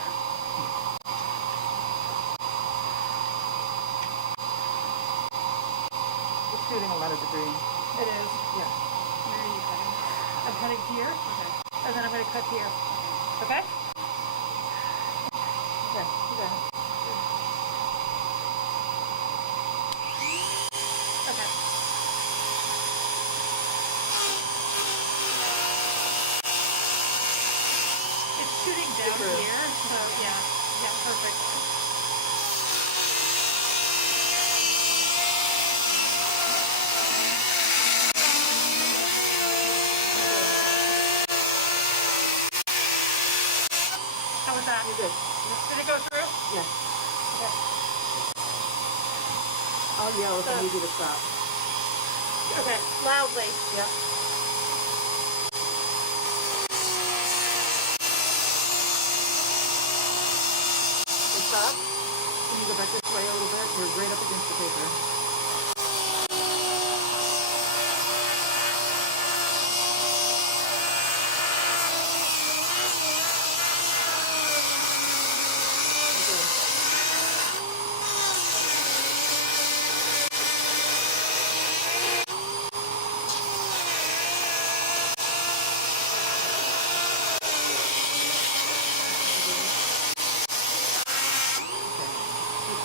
It's shooting a lot of debris. It is. Yeah. Where are you cutting? I'm cutting here, and then I'm going to cut here. Okay? Yeah, you got it. Okay. It's shooting down here, so yeah, perfect. How was that? You're good. Did it go through? Yes. Okay. I'll yell if I need you to stop. Okay, loudly. Yep. Stop. Can you go back this way a little bit? We're right up against the paper.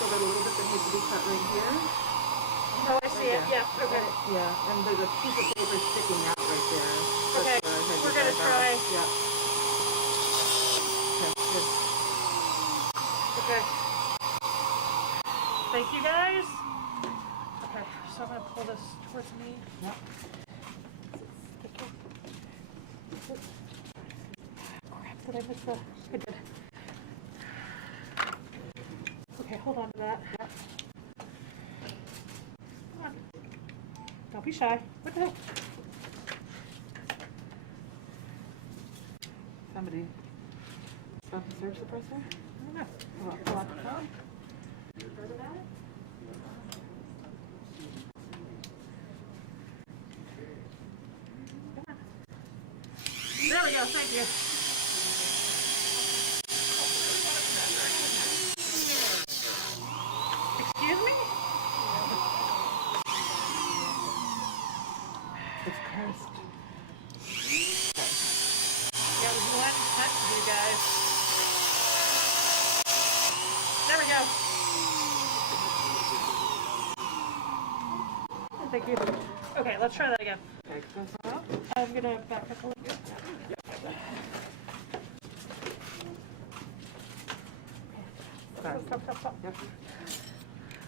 A little bit that needs to be cut right here. Oh, I see it. Yeah. Okay. Yeah, and there's a piece of paper sticking out right there. Okay. That's where I had We're to gonna back try. off. Yeah. Okay. Thank you guys. Okay, so I'm gonna pull this towards me. Yep. Crap, did I miss the? I did. Okay, hold on to that. Yep. Come on. Don't be shy. What the heck? Somebody about to search the presser? I don't know. Well, pull out the phone. Heard about it? Come on. There we go, thank you. Excuse me? It's cursed. Yeah, there's one touch to you guys. There we go. Thank you. Okay, let's try that again. Take this out. I'm gonna back up a little bit. Stop. Yep.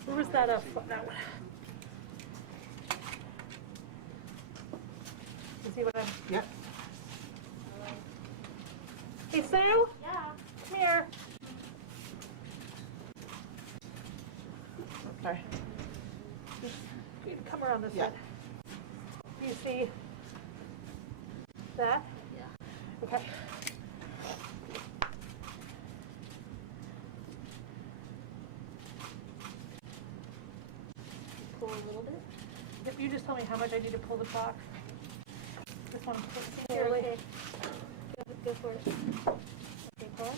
Where was that that one? You see what I'm... Yep. Hey, Sue? Yeah. Come here. Okay. You can come around this Yeah. side. You see that? Yeah. Okay. Pull a little bit. Yep, you just tell me how much I need to pull the clock. This one. Here, okay. Go for it. Okay, pause.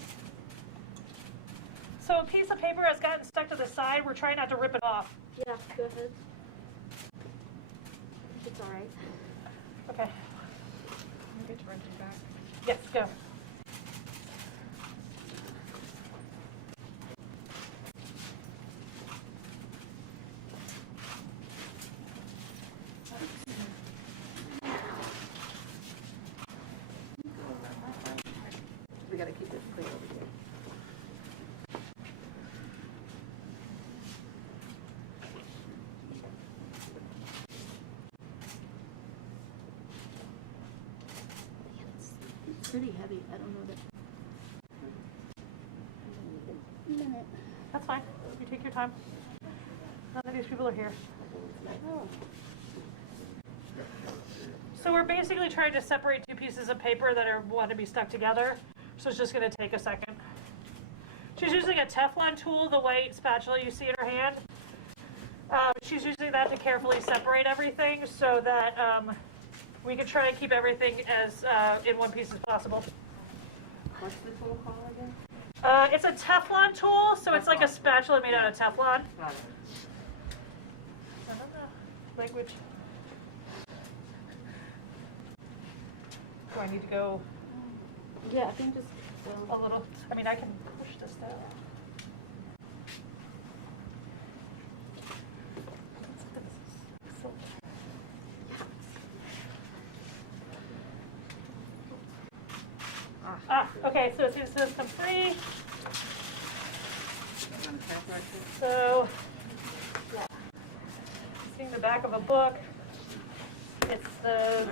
So a piece of paper has gotten stuck to the side. We're trying not to rip it off. Yeah, go ahead. It's all right. Okay. You get to run it back. Yes, go. We gotta keep this clear over here. It's pretty heavy. I don't know that. Minute. That's fine. You take your time. None of these people are here. Oh. So we're basically trying to separate two pieces of paper that want to be stuck together. So it's just going to take a second. She's using a Teflon tool, the white spatula you see in her hand. She's using that to carefully separate everything so that we can try and keep everything as in one piece as possible. What's the tool called again? It's a Teflon tool, so it's like a spatula made out of Teflon. Got it. I don't know. Language. Do I need to go Yeah, I think just a little? I mean, I can push this down. Okay, so it seems to come free. So, yeah. Seeing the back of a book, it says,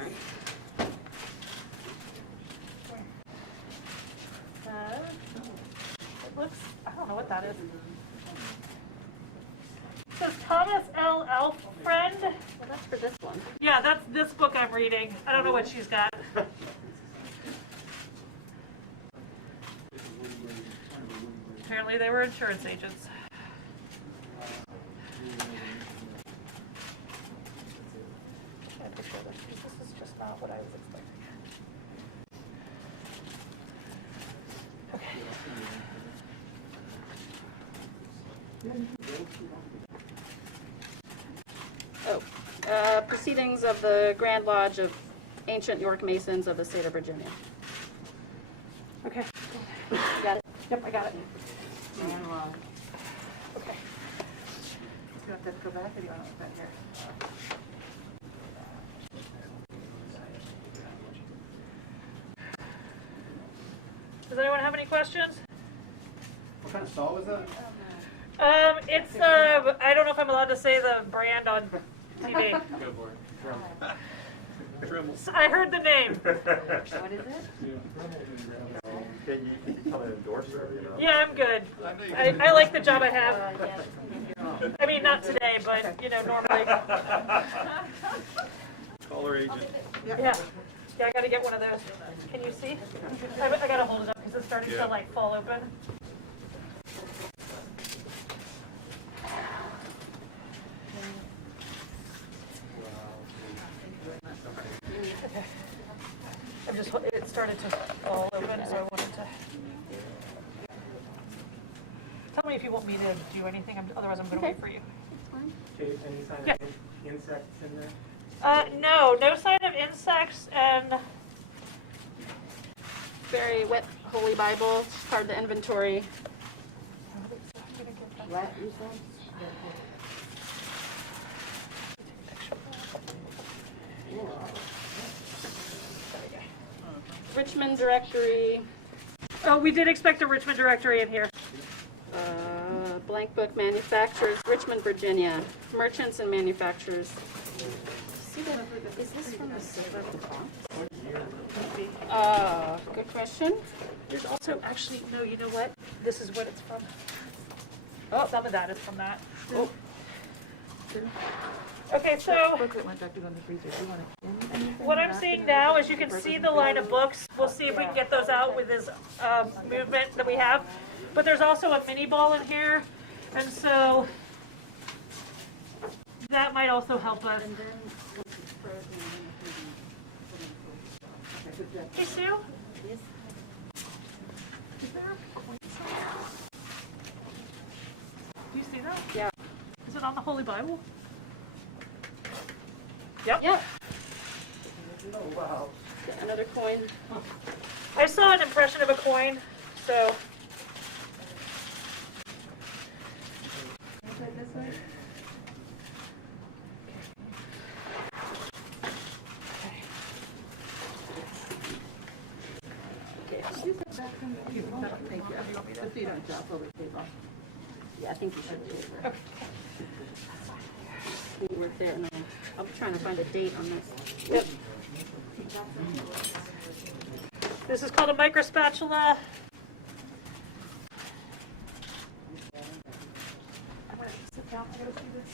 it looks, I don't know what that is. It says Thomas L. Alfred. well, that's for this one. Yeah, that's this book I'm reading. I don't know what she's got. Apparently they were insurance agents. Trying to picture this. This is just not what I was expecting. Oh, proceedings of the Grand Lodge of Ancient York Masons of the state of Virginia. Okay. You got it? Yep, I got it. Okay. Do you want that to go back or do you want it back here? Does anyone have any questions? Okay. kind of saw was that? It's I don't know if I'm allowed to say the brand on TV. Go for it. I heard the name. What is it? Can you tell an endorser, you know? Yeah, I'm good. I like the job I have. I mean, not today, but you know, normally. Caller agent. Yeah. Yeah, I gotta get one of those. Can you see? I gotta hold it up because it's starting to like fall open. It started to fall open, so I wanted to. Tell me if you want me to do anything, otherwise I'm gonna wait for you. Okay, any sign Yeah. of insects in there? No sign of insects, and Very wet Holy Bible, part of the inventory. What you said? Richmond directory, oh, we did expect a Richmond directory in here. blank book manufacturers, Richmond, Virginia, merchants and manufacturers. See that? Is this from the silver box? Good question. There's also actually no. You know what? This is what it's from. Oh, some of that is from that. Oh. Okay, so Booklet went back to go in the freezer. Do you want to pin anything? what I'm seeing now is you can see the line of books. We'll see if we can get those out with this movement that we have. But there's also a mini ball in here, and so that might also help us. Hey, Sue? Is there a coin somewhere? Do you see that? Yeah. Is it on the Holy Bible? Yep. Yep. Oh, wow. Another coin. I saw an impression of a coin, so. Thank you. Just so you don't drop over the table. Yeah, I think you should do it. Okay. Right there. No, I'll be trying to find a date on this. Yep. This is called a micro spatula. I'm gonna sit down. I gotta see this.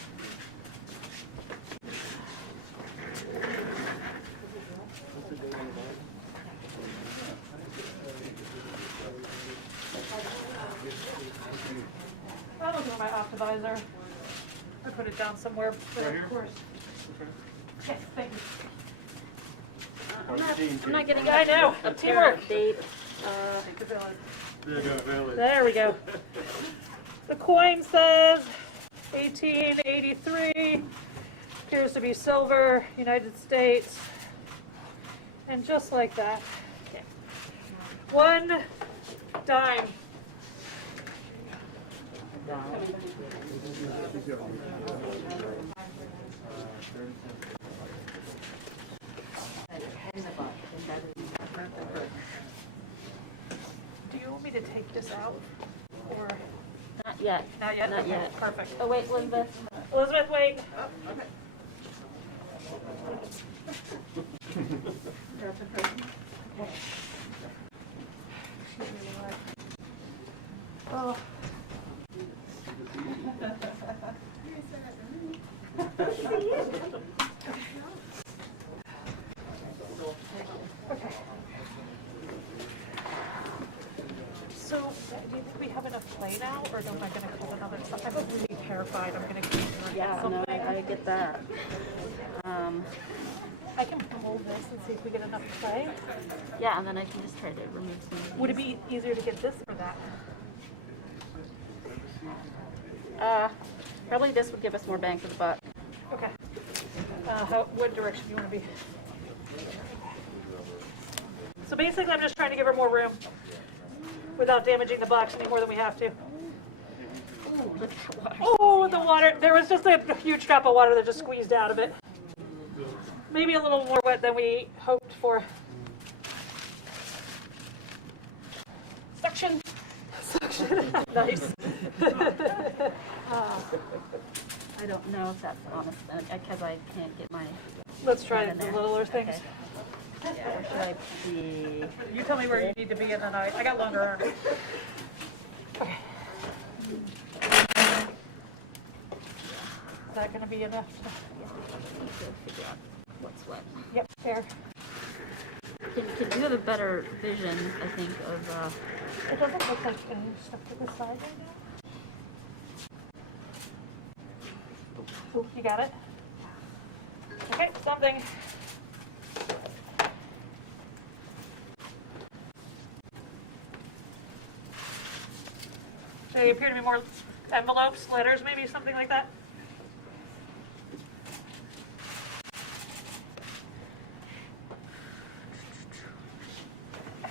I'm looking at my optimizer. I put it down somewhere, but of course. Yes, thank you. I'm not getting. I know. Teamwork. Date. There we go. The coin says 1883. Appears to be silver, United States. And just like that. Okay. 1 dime. Do you want me to take this out? Or Not yet. not yet? Not Okay, yet. Perfect. Oh wait, Elizabeth. Elizabeth, wait. Oh. Okay. So, do you think we have enough play now, or am I going to cut another? I'm really terrified. I'm going to keep Yeah, no, I get that. I can pull this and see if we get enough play. Yeah, and then I can just try to remove some. Would it be easier to get this or that? Probably this would give us more bang for the buck. Okay. What direction do you want to be? So basically, I'm just trying to give her more room without damaging the box any more than we have to. Oh, the water. There was just a huge drop of water that just squeezed out of it. Maybe a little more wet than we hoped for. Suction. action. Nice. I don't know if that's honest, because I can't get my. Let's try hand the in there. littler things. Okay. Yeah, where should I be? You tell me where you need to be, and then I got longer arms. Okay. Is that going to be enough? Figure out what's what. Yep, there. Can you have a better vision, I think, of, It doesn't look like any stuff to the side right now. Oh, you got it? Okay, something. They appear to be more envelopes, letters, maybe something like that. I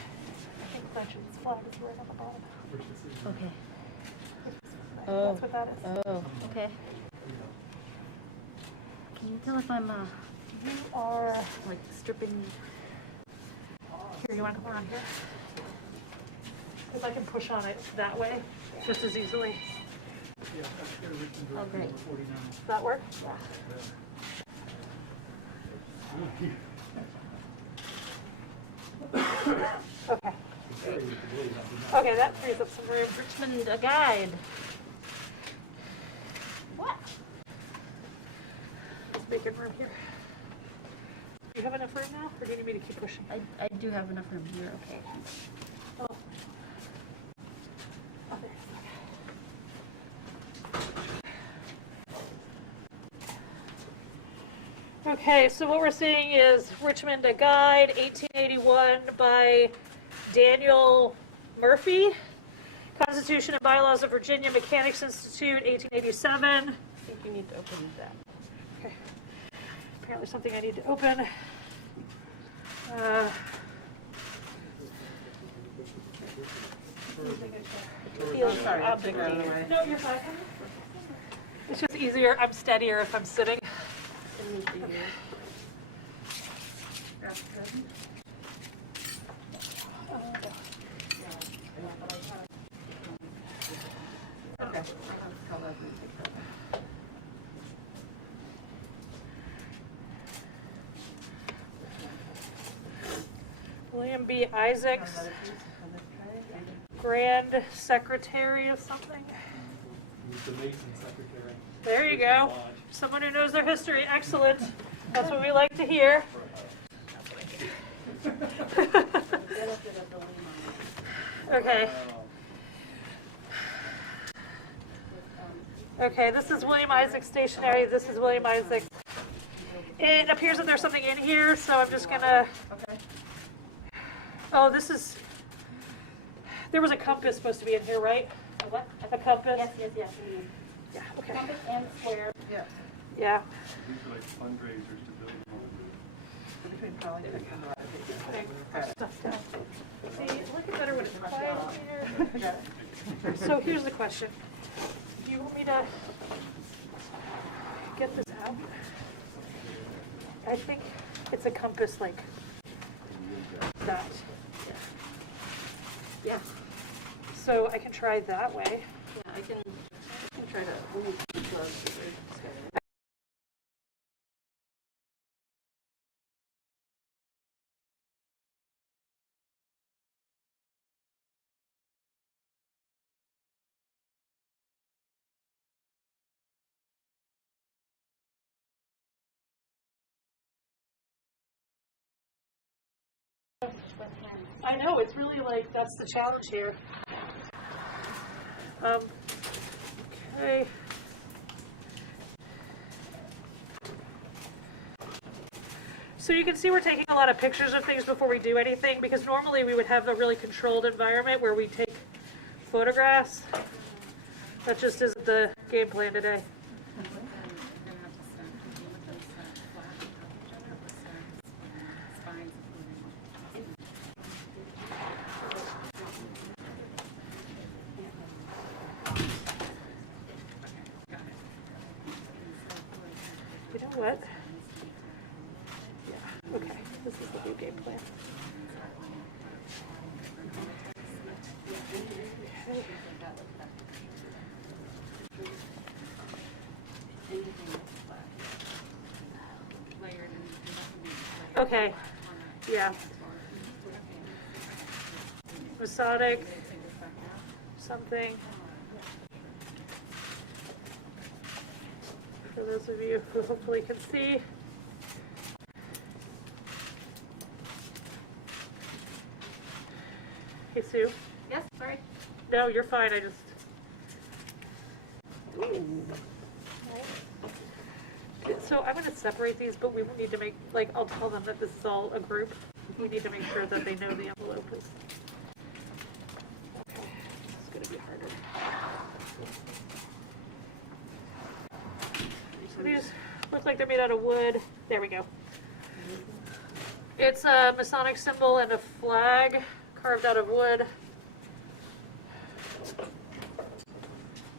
think Richmond's flag is right on the bottom. okay. That's what that is. Oh, okay. Can you tell if I'm, You are, like, stripping? here, you want to come around here? Because I can push on it that way just as easily. Oh, great. Does that work? Okay. Okay, that frees up some room. Richmond, a guide. What? Just making room here. Do you have enough room now, or do you need me to keep pushing? I do have enough room here, okay. Oh. Oh, there. Okay, so what we're seeing is Richmond, a Guide, 1881 by Daniel Murphy. Constitution and Bylaws of Virginia Mechanics Institute, 1887. I think you need to open that. Okay. Apparently something I need to open. Sorry, I'll take that away. No, you're fine. It's just easier. I'm steadier if I'm sitting. Okay. William B. Isaacs, Grand Secretary of something. The Mason secretary. There you go. Someone who knows their history. Excellent. That's what we like to hear. Okay. Okay, this is William Isaacs stationery. This is William Isaacs. It appears that there's something in here, so I'm just gonna. Oh, this is. There was a compass supposed to be in here, right? A what? A compass. Yes. Yeah. Okay. Compass and square. Yeah. Yeah. These are like fundraisers to build them. Between Colleen and Kendall, Stuff down. See, look at better when it's quiet here. So here's the question. Do you want me to get this out? I think it's a compass like that. Yeah. So I can try that way. Yeah, I can try to move the gloves. I know, it's really like, that's the challenge here. Okay. So you can see we're taking a lot of pictures of things before we do anything, because normally we would have a really controlled environment where we take photographs. That just isn't the game plan today. You know what? Yeah, okay, this is the new game plan. Okay, yeah. Masonic, something. For those of you who hopefully can see. Hey, Sue. Yes, sorry. No, you're fine, I just. So I'm gonna separate these, but we need to make, like, I'll tell them that this is all a group. We need to make sure that they know the envelope is. Okay, it's gonna be harder. So these look like they're made out of wood. There we go. It's a Masonic symbol and a flag carved out of wood.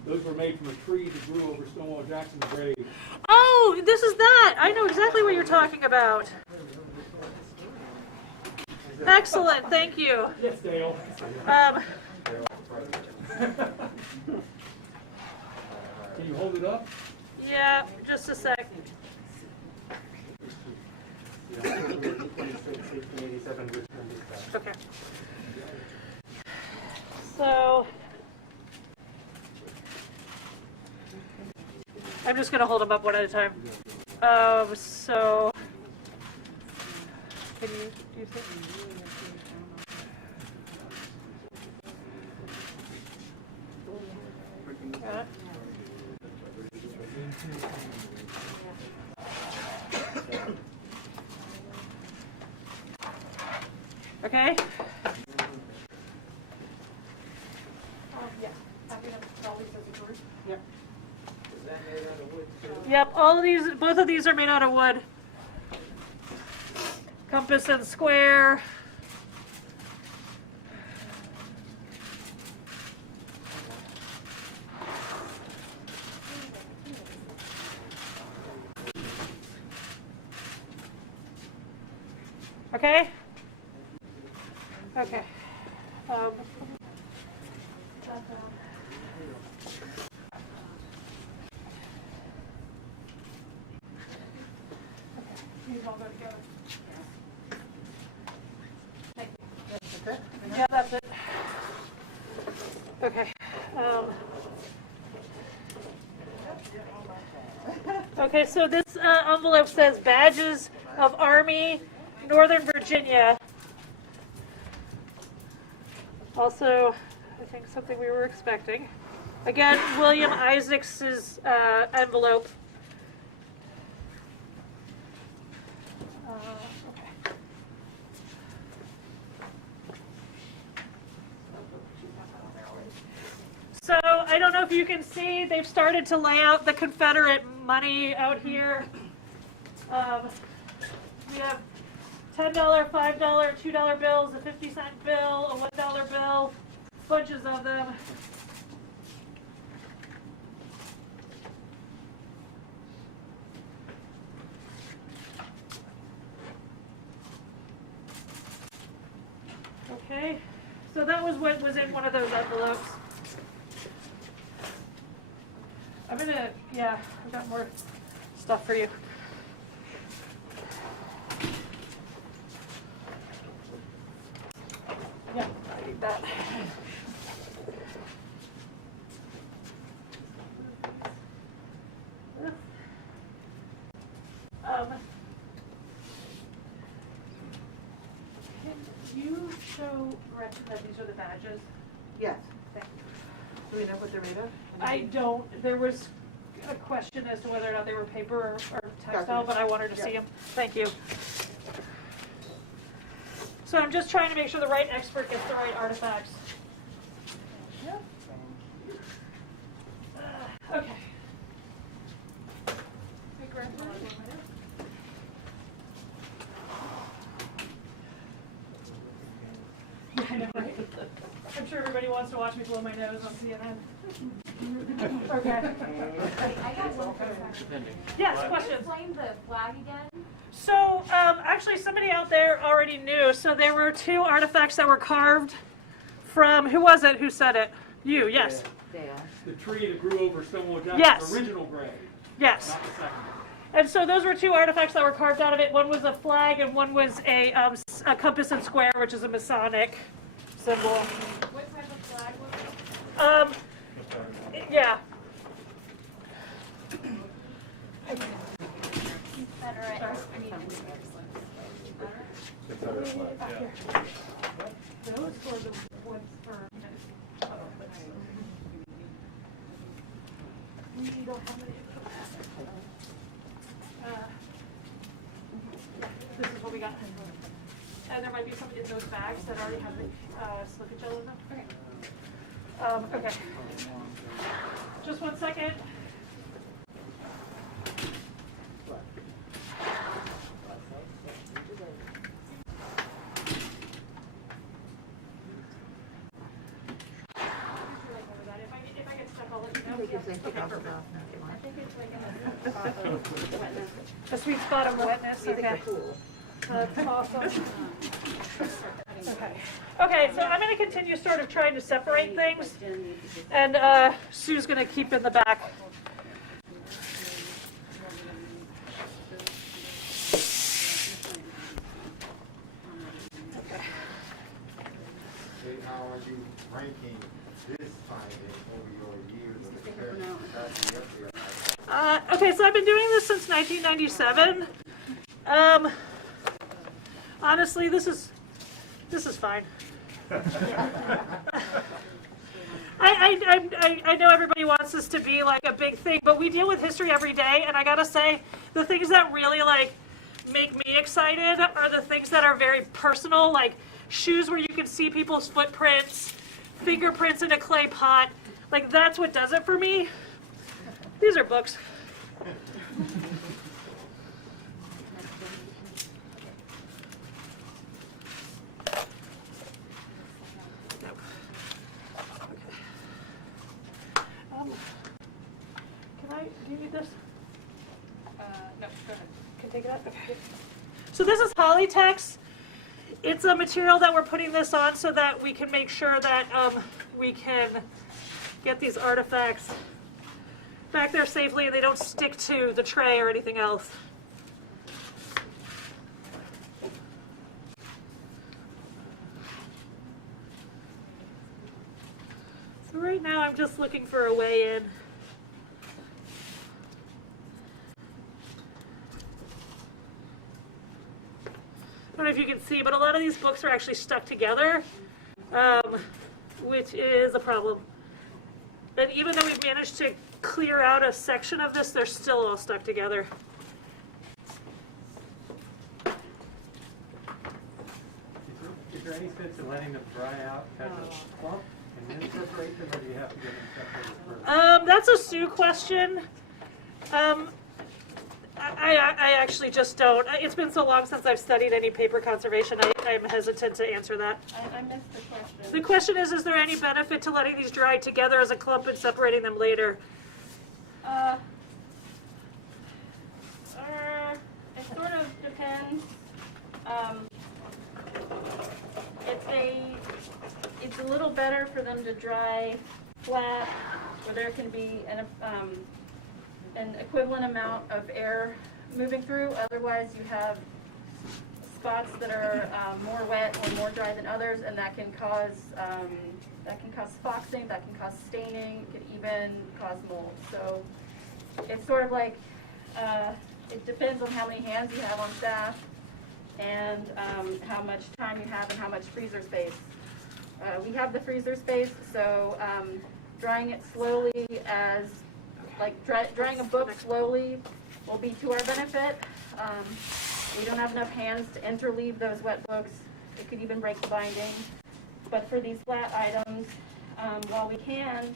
Those were made from a tree that grew over Stonewall Jackson's grave. Oh, this is that! I know exactly what you're talking about. Excellent, thank you. Yes, Dale. Um, Can you hold it up? yeah, just a sec. Okay. So, I'm just going to hold them up one at a time. So, can you, do you think? Yeah. Okay. Yeah. Yep. Yep, all of these, both of these are made out of wood. Compass and square. Okay? Okay. These all go together. Yeah, that's it. Okay. Okay, so this envelope says Badges of Army, Northern Virginia. Also, I think something we were expecting. Again, William Isaacs' envelope. Okay. So I don't know if you can see, they've started to lay out the Confederate money out here. We have $10, $5, $2 bills, a 50-cent bill, a $1 bill, bunches of them. Okay, so that was what was in one of those envelopes. I'm gonna, yeah, I've got more stuff for you. Yeah, I need that. Can you show Gretchen that these are the badges? Yes. Thank you. Do we know what they're made of? I don't, there was a question as to whether or not they were paper or textile, Gotcha. but I wanted to see them. Thank you. So I'm just trying to make sure the right expert gets the right artifacts. Yep. Okay. I know, right? I'm sure everybody wants to watch me blow my nose on CNN. Okay. I got one question. Yes, Can you questions? explain the flag again? So, actually somebody out there already knew. So there were two artifacts that were carved from, who was it who said it? You, yes. The tree that grew over Stonewall Jackson, Yes. the original grave, Yes. not the second one. And so those were two artifacts that were carved out of it. One was a flag and one was a compass and square, which is a Masonic symbol. What type of flag was it? Yeah. Confederate. I mean, Those were the ones for. We don't have any. This is what we got. And there might be some in those bags that already have the silica gel in them. Okay. Just 1 second. If I get stuck, I'll let you know. A sweet spot of wetness, okay. That's awesome. Okay. Okay, so I'm going to continue sort of trying to separate things, and Sue's going to keep in the back. Okay. How are you ranking this finding over your years of experience? Okay, so I've been doing this since 1997. Honestly, this is fine. I know everybody wants this to be like a big thing, but we deal with history every day, and I gotta say, the things that really like make me excited are the things that are very personal, like shoes where you can see people's footprints, fingerprints in a clay pot. Like that's what does it for me. These are books. Do you need this? No, go ahead. Can I take it out? Okay. So this is Polytex. It's a material that we're putting this on so that we can make sure that we can get these artifacts back there safely and they don't stick to the tray or anything else. So right now I'm just looking for a way in. I don't know if you can see, but a lot of these books are actually stuck together, which is a problem. And even though we've managed to clear out a section of this, they're still all stuck together. Is there any sense in letting them dry out as a clump and then separate them, or do you have to get them separated first? That's a Sue question. I actually just don't. It's been so long since I've studied any paper conservation, I'm hesitant to answer that. I missed the question. The question is there any benefit to letting these dry together as a clump and separating them later? It sort of depends. It's a little better for them to dry flat, where there can be an equivalent amount of air moving through. Otherwise, you have spots that are more wet or more dry than others, and that can cause foxing, that can cause staining, it could even cause mold. So it's sort of like it depends on how many hands you have on staff and how much time you have and how much freezer space. We have the freezer space, so drying it slowly drying a book slowly will be to our benefit. We don't have enough hands to interleave those wet books. It could even break the binding. But for these flat items, while we can,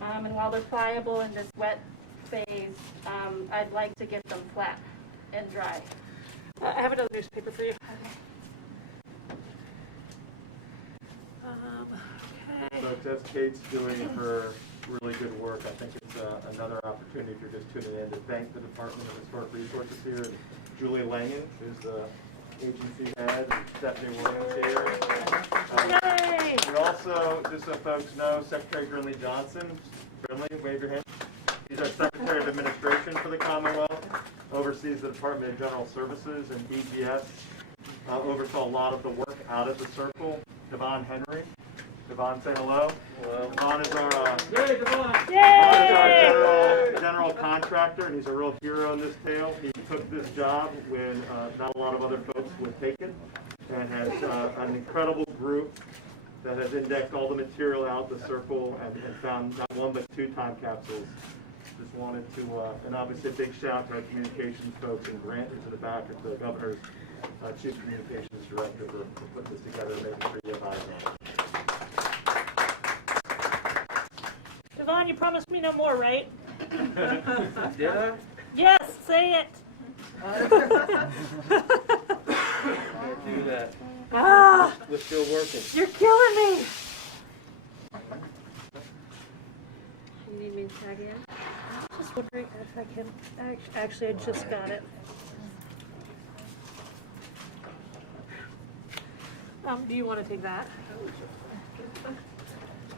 and while they're pliable in this wet phase, I'd like to get them flat and dry. I have another newspaper for you. Okay. So just Kate's doing her really good work. I think it's another opportunity, if you're just tuning in, to thank the Department of Historic Resources here. And Julie Langen is the agency head, and Stephanie Williams here. Yay! And also, just so folks know, Secretary Grinley Johnson, Grinley, wave your hand. He's our Secretary of Administration for the Commonwealth, oversees the Department of General Services and DGS, oversaw a lot of the work out at the Circle. Devon Henry. Devon, say hello. Hello. Devon is our, Yay, Devon! Devon is our general contractor, and he's a real hero in this tale. He took this job when not a lot of other folks would take it, and has an incredible group that has indexed all the material out the Circle and found not one but 2 time capsules. Just wanted to, and obviously a big shout out to our communications folks and Grant into the back at the Governor's Chief Communications Director for putting this together and making sure you have eyes on it. Devon, you promised me no more, right? Did I? Yes, say it. Can't do that. Ah, We're still working. you're killing me. You need me to tag in? Just wondering if I can, actually, I just got it. Do you want to take that?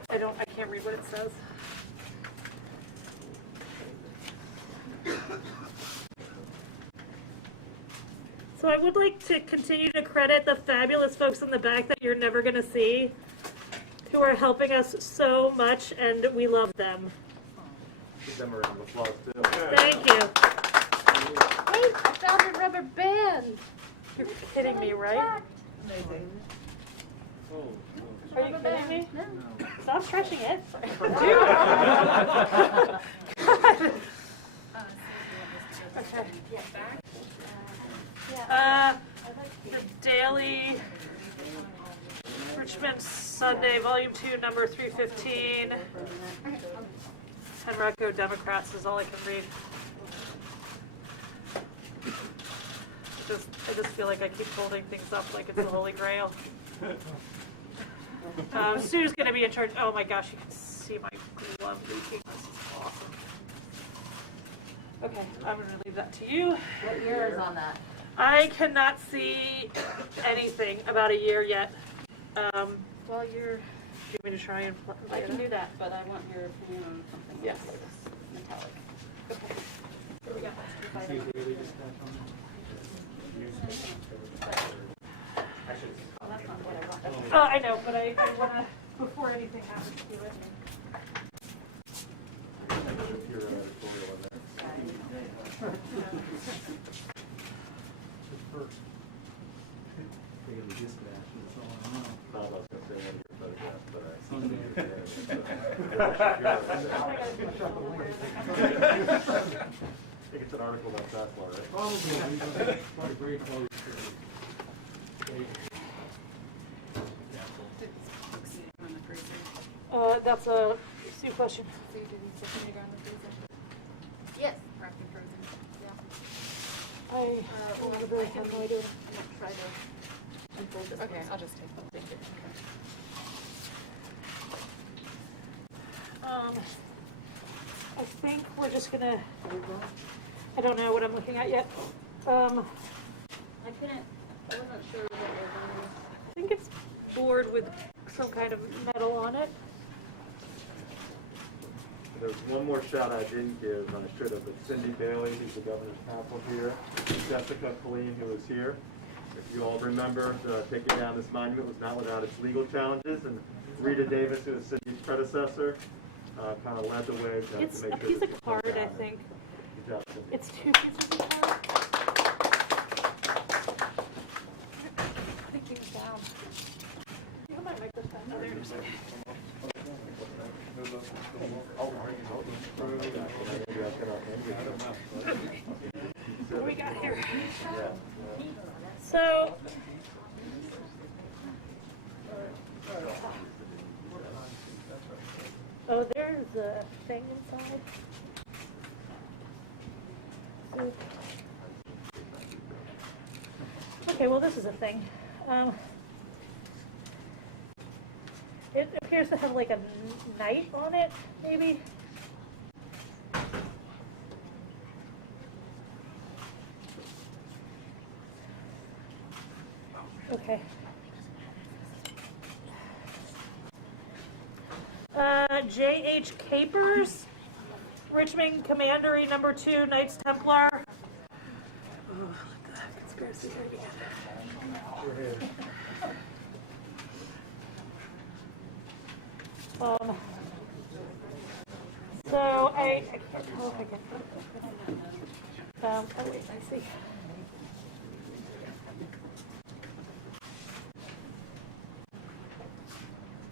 I can't read what it says. So I would like to continue to credit the fabulous folks in the back that you're never going to see, who are helping us so much, and we love them. Give them a round of applause too. Thank you. Hey, I found a rubber band. You're kidding me, right? Amazing. Are you kidding me? No. Stop stretching it. Dude. Okay. The Daily Richmond Sunday, Volume 2, number 315. Henrico Democrats is all I can read. I just feel like I keep holding things up like it's the Holy Grail. Sue's going to be in charge. Oh my gosh, you can see my glove leaking. This is awesome. Okay, I'm going to leave that to you. What year is on that? I cannot see anything about a year yet. Well, you're. Do you want me to try and I can do that, but I want your opinion on something. Yes. Like this metallic. Okay. Here we go. Well, that's not what I want. Oh, I know, but I want to, before anything happens to it. I think it's an article about Tesla, right? Probably very close to That's a Sue question. So you didn't put vinegar in the freezer? Yes. Wrapped and frozen? Yeah. I have a very fun way to Try to unfold this. Okay, I'll just take them. Thank you. I think we're just gonna, I don't know what I'm looking at yet. I wasn't sure what it was. I think it's board with some kind of metal on it. There's one more shout I didn't give, and I should have, but Cindy Bailey, who's the governor's counsel here, Jessica Colleen, who was here. If you all remember, taking down this monument was not without its legal challenges, and Rita Davis, who was Cindy's predecessor, kind of led the way to make It's sure a piece this of was card, done. I think. Good job, Cindy. It's 2 pieces of card. Put things down. You have my microphone. Oh, there it is. What do we got here? So, oh, there's a thing inside. So, okay, well, this is a thing. It appears to have like a knight on it, maybe. Okay. J.H. Capers, Richmond Commandery number 2, Knights Templar. Oh, what the conspiracy again. So I can't tell if I can. Oh wait, I see.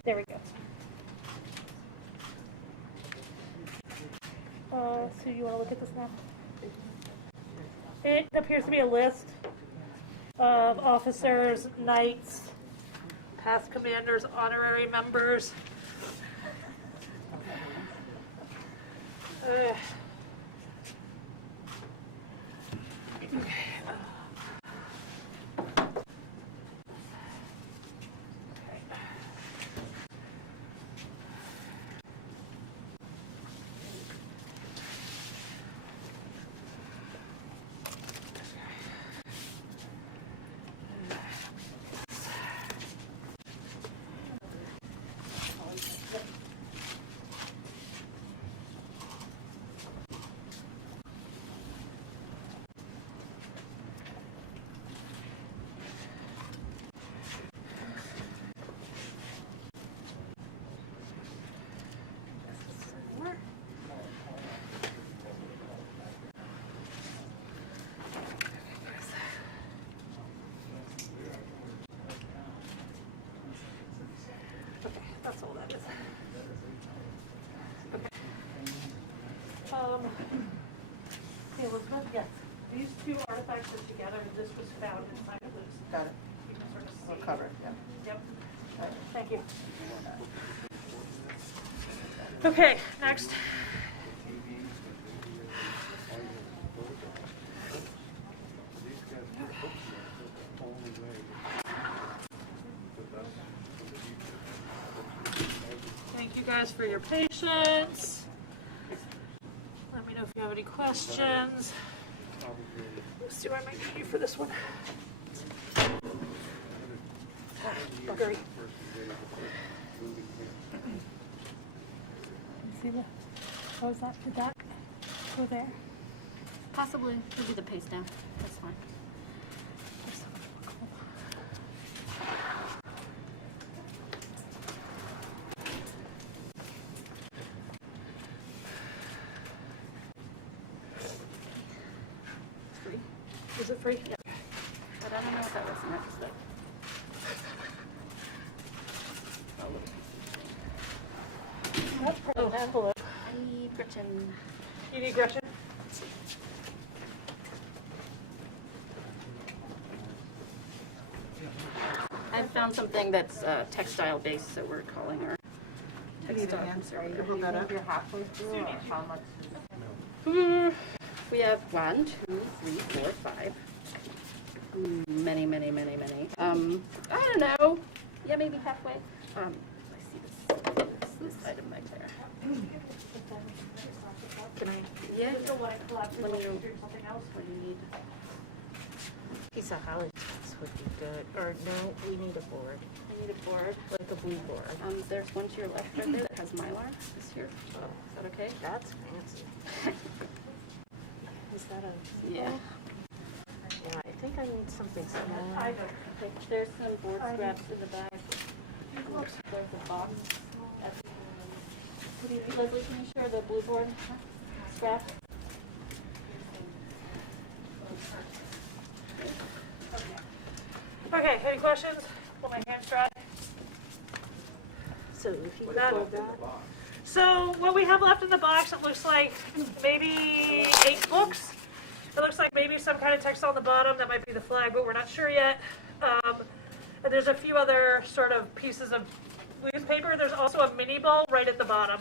There we go. So you want to look at this now? It appears to be a list of officers, knights, past commanders, honorary members. That's all that is. Okay. Hey, Elizabeth, yes. These two artifacts are together. This was found inside of this. Got it. You can sort of see. We'll cover it, yeah. Yep. Thank you. Okay, next. Thank you guys for your patience. Let me know if you have any questions. Let's see where I might need you for this one. Buggery. See the, what was that? Did that go there? Possibly. Could be the paste down. That's fine. Free? Is it free? Yep. But I don't know if that was next, but. Oh, envelope. I need Gretchen. You need Gretchen? I found something that's textile based, so we're calling her textile conservator. Hold that up. You're halfway through, or how much? We have 1, 2, 3, 4, 5. Many. I don't know. Yeah, maybe halfway. I see this item back there. Can I? Yeah. Just don't want to collapse What do you- something else. What do you need? Piece of holly would be good, or no, we need a board, I need a board. like a blue board. There's one to your left right there that has Mylar. This here. Is that okay? That's fancy. Is that a? Yeah. Yeah, I think I need something smaller. Okay, there's some board scraps in the back. There's a box. Leslie, can you share the blue board scrap? Okay, any questions? Pull my hands dry. So if you That- pull that, So what we have left in the box, it looks like maybe 8 books. It looks like maybe some kind of text on the bottom. That might be the flag, but we're not sure yet. And there's a few other sort of pieces of newspaper. There's also a mini ball right at the bottom.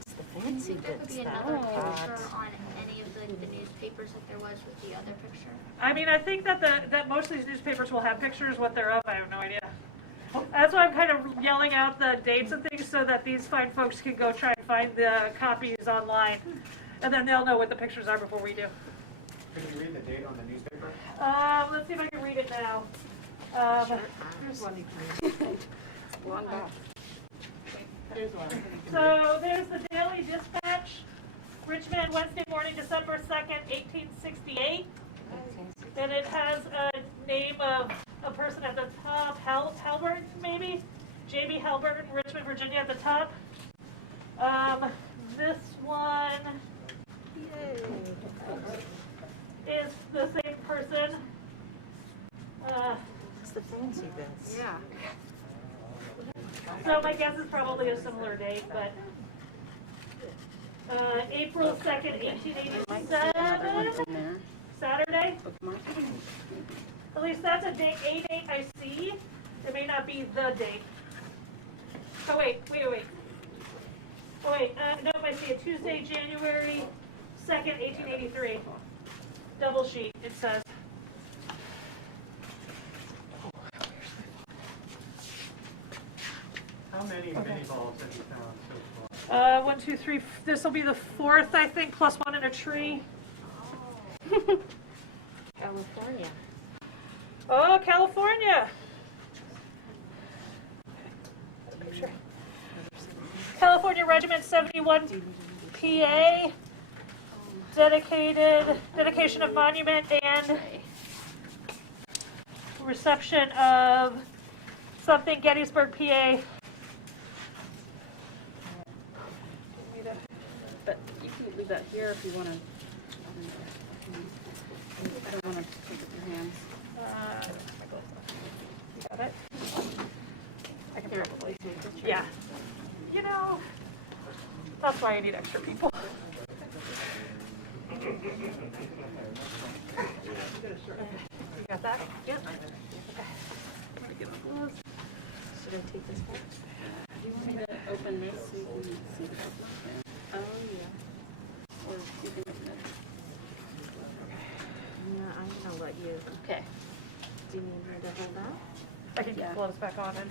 it's the fancy There could bits be that another are picture hot. on any of the newspapers that there was with the other picture. I mean, I think that that most of these newspapers will have pictures. What they're of, I have no idea. That's why I'm kind of yelling out the dates and things so that these fine folks can go try and find the copies online. And then they'll know what the pictures are before we do. Can you read the date on the newspaper? Let's see if I can read it now. Here's one. Long back. Here's one. So there's the Daily Dispatch, Richmond, Wednesday morning, December 2nd, 1868. And it has a name of a person at the top, Halbert, maybe? J.B. Halbert, Richmond, Virginia at the top. This one is the same person. It's the fancy bits. Yeah. So my guess is probably a similar date, but April 2nd, 1887, Saturday. At least that's a date I see. It may not be the date. Oh, wait. Oh, wait, no, I see it Tuesday, January 2nd, 1883. Double sheet, it says. How many mini bulbs have you found so far? 1, 2, 3, this will be the fourth, I think, plus one in a tree. California. Oh, California. Picture. California Regiment 71 PA, dedication of monument and reception of something Gettysburg, PA. But you can leave that here if you want to. I don't want to take it with your hands. Got it? I can probably see it. Yeah. You know, that's why I need extra people. You got that? Yep. Should I take this back? Do you want me to open this so you can see the bookmark? Oh, yeah. Or you can open it? No, I'm gonna let you. Okay. Do you need me to hold that? I can close back on it.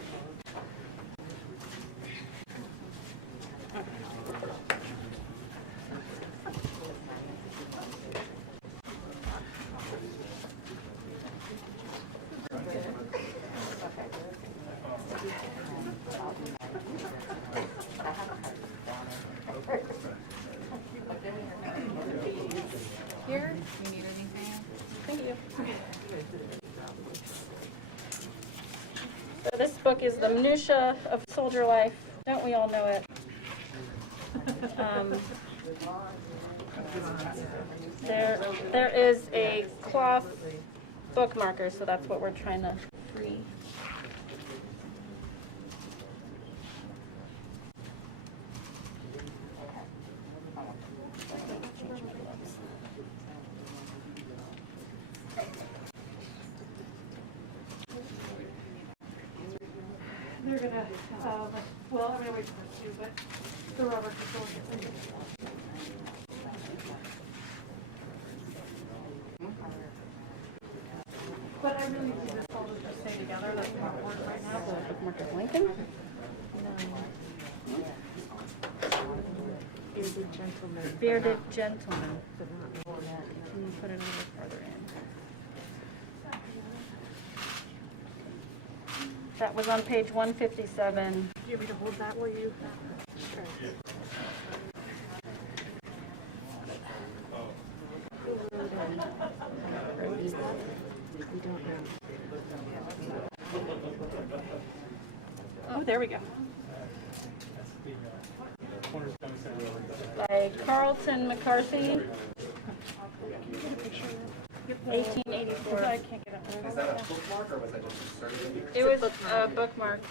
Here, you need anything? Thank you. So this book is the minutia of soldier life. Don't we all know it? There is a cloth bookmarker, so that's what we're trying to free. They're gonna, well, I'm gonna wait for this too, but the rubber control. But I really need this all to just stay together, that's not working right now. Bookmarker Lincoln? Bearded gentleman. Bearded gentleman. But not more than that. Can you put it a little farther in? That was on page 157. Do you want me to hold that while you? Sure. Who wrote in? We don't know. Oh, there we go. That's the Cornerstone Center. By Carlton McCarthy, 1884. I can't get up there. Is that a bookmark or was that just a certificate? It was a bookmark.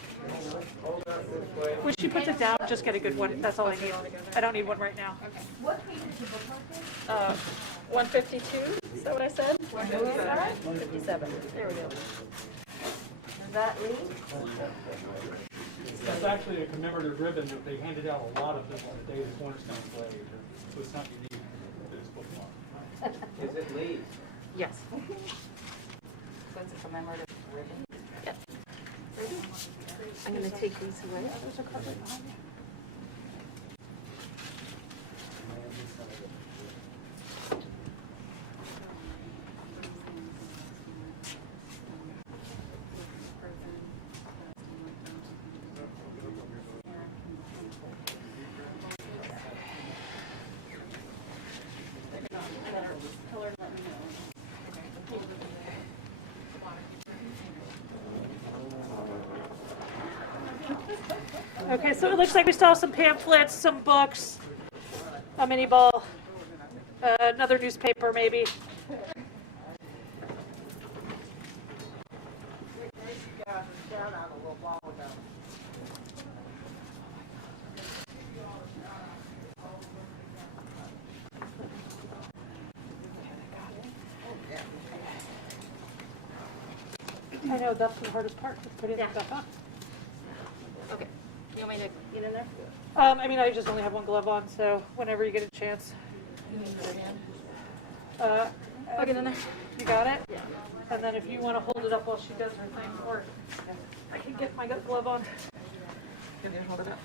When she puts it down, just get a good one. That's all I need. I don't need one right now. What page is the bookmark in? 152, is that what I said? 157. There we go. Is that Lee? That's actually a commemorative ribbon that they handed out a lot of this on the day the Cornerstone was laid, so it's not unique to this bookmark. Is it Lee? Yes. So it's a commemorative ribbon? Yep. I'm gonna take these away. Okay, so it looks like we still have some pamphlets, some books, a mini ball, another newspaper maybe. I know, that's the hardest part, is putting the stuff on. Okay. You want me to get in there? I mean, I just only have one glove on, so whenever you get a chance. I'll get in there. You got it? Yeah. And then if you want to hold it up while she does her thing, or I can get my glove on. Can you hold it up?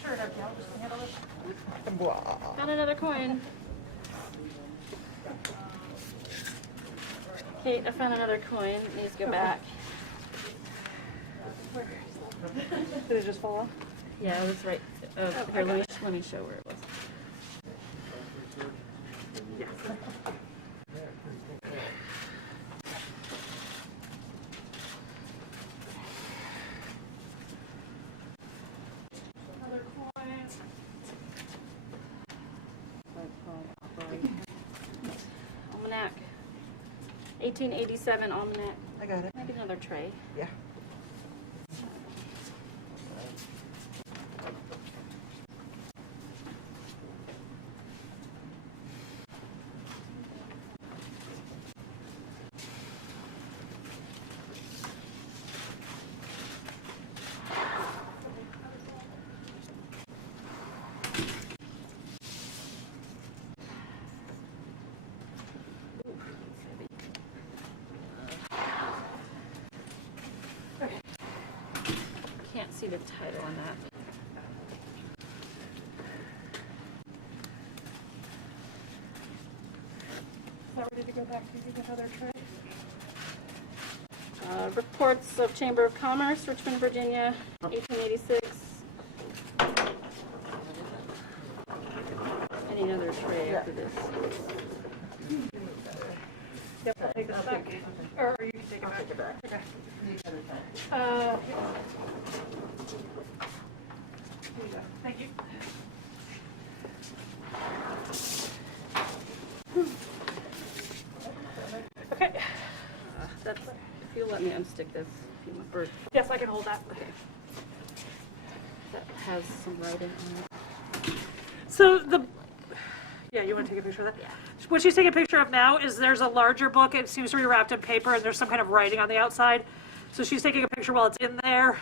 Sure, no, I'll just handle this. Found another coin. Kate, I found another coin. It needs to go back. Where? Did it just fall off? Yeah, it was right. Here, let me show where it was. Yes. Another coin. Almanac. 1887 almanac. I got it. Maybe another tray. Yeah. Can't see the title on that. Is that ready to go back to another tray? Reports of Chamber of Commerce, Richmond, Virginia, 1886. I need another tray after this. Yep, I'll take this back. Or you can take it back. Take it back. Okay. Here you go. Thank you. Okay. That's, if you'll let me unstick this. If you want, or Yes, I can hold that. okay. That has some writing on it. So yeah, you want to take a picture of that? Yeah. What she's taking a picture of now is there's a larger book. It seems to be wrapped in paper, and there's some kind of writing on the outside. So she's taking a picture while it's in there.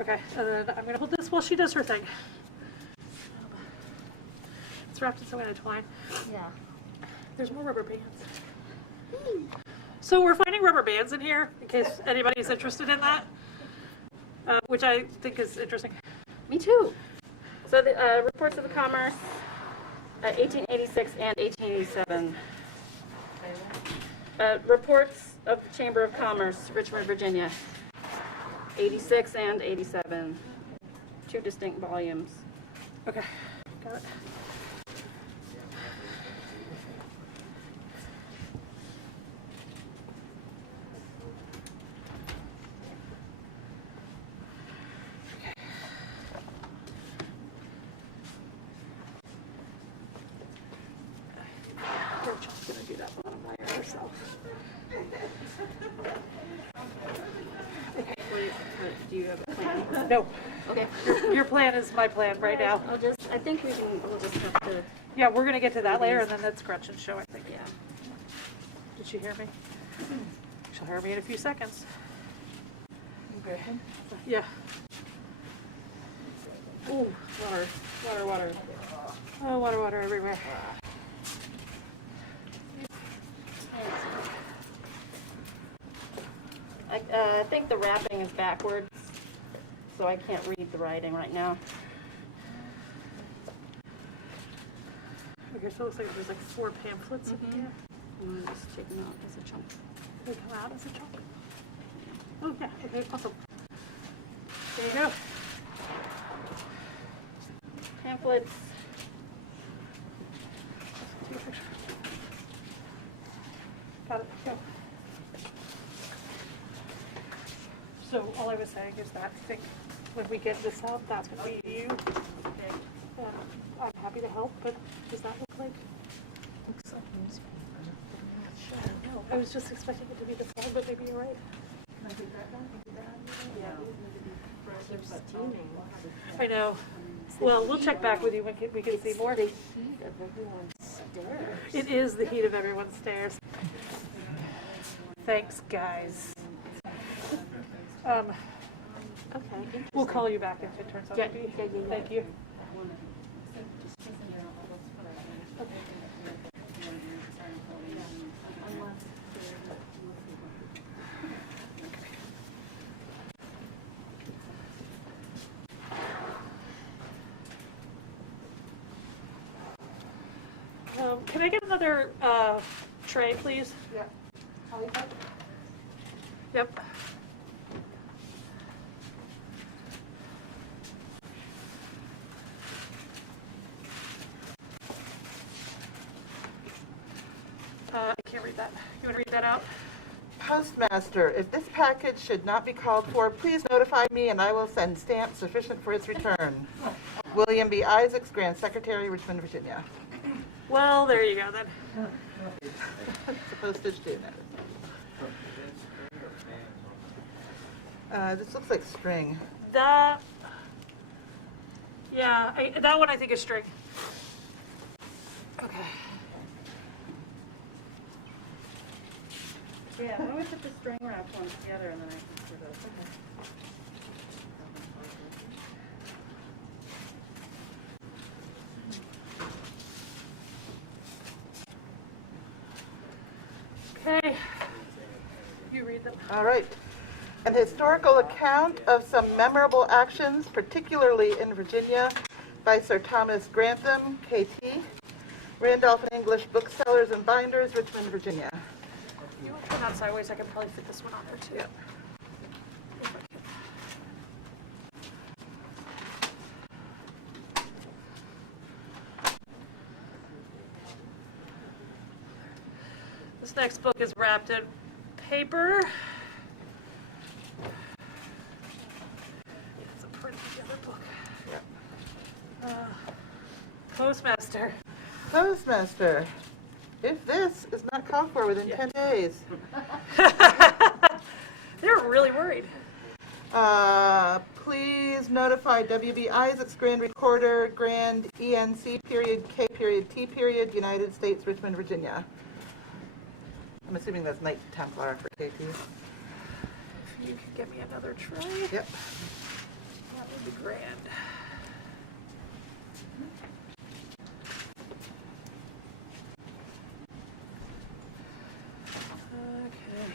Okay, and then I'm going to hold this while she does her thing. It's wrapped in some kind of twine. Yeah. There's more rubber bands. So we're finding rubber bands in here, in case anybody's interested in that, which I think is interesting. Me too. So the reports of the commerce, 1886 and 1887. Reports of the Chamber of Commerce, Richmond, Virginia, 86 and 87. Two distinct volumes. Okay, got it. Rachel's gonna do that bottom layer herself. Do you have a plan? No, Okay. your plan is my plan right now. I think we'll just have to, Yeah, we're gonna get to that later, and then that's Gretchen's show, I think. yeah. Did she hear me? She'll hear me in a few seconds. Yeah. Ooh, water. Oh, water everywhere. I think the wrapping is backwards, so I can't read the writing right now. Okay, so it looks like there's like 4 pamphlets in here. I'm just take them out as a chunk. They come out as a chunk. Oh, yeah, okay, awesome. There you go. Pamphlets. Take a picture. Got it, go. So all I was saying is that I think when we get this out, that's gonna be you. I'm happy to help, but does that look like? Looks like newspaper, but I'm not sure. I know, I was just expecting it to be the phone, but maybe you're right. Keeps steaming. I know. Well, we'll check back with you when we can see more. The heat of everyone's stairs. It is the heat of everyone's stairs. Thanks, guys. Okay. We'll call you back if it turns out to be. Thank you. Can I get another tray, please? Yeah. Yep. I can't read that. You want to read that out? Postmaster, if this package should not be called for, please notify me and I will send stamps sufficient for its return. William B. Isaacs, Grand Secretary, Richmond, Virginia. Well, there you go then. It's a postage due notice. This looks like string. That, yeah, that one I think is string. Okay. Yeah, why don't we put the string wrapped ones together and then I can sort of. Okay. You read them. All right. An historical account of some memorable actions, particularly in Virginia, by Sir Thomas Grantham, KT, Randolph and English Booksellers and Binders, Richmond, Virginia. You want to turn that sideways? I can probably fit this one on there too. Yep. This next book is wrapped in paper. It's a pretty together book. Yep. Postmaster. Postmaster, if this is not called for within 10 days. They're really worried. Please notify W.B. Isaacs, Grand Recorder, Grand ENC period, K period, T period, United States, Richmond, Virginia. I'm assuming that's Knight Templar for KT. If you could get me another tray. Yep. That would be grand. Okay.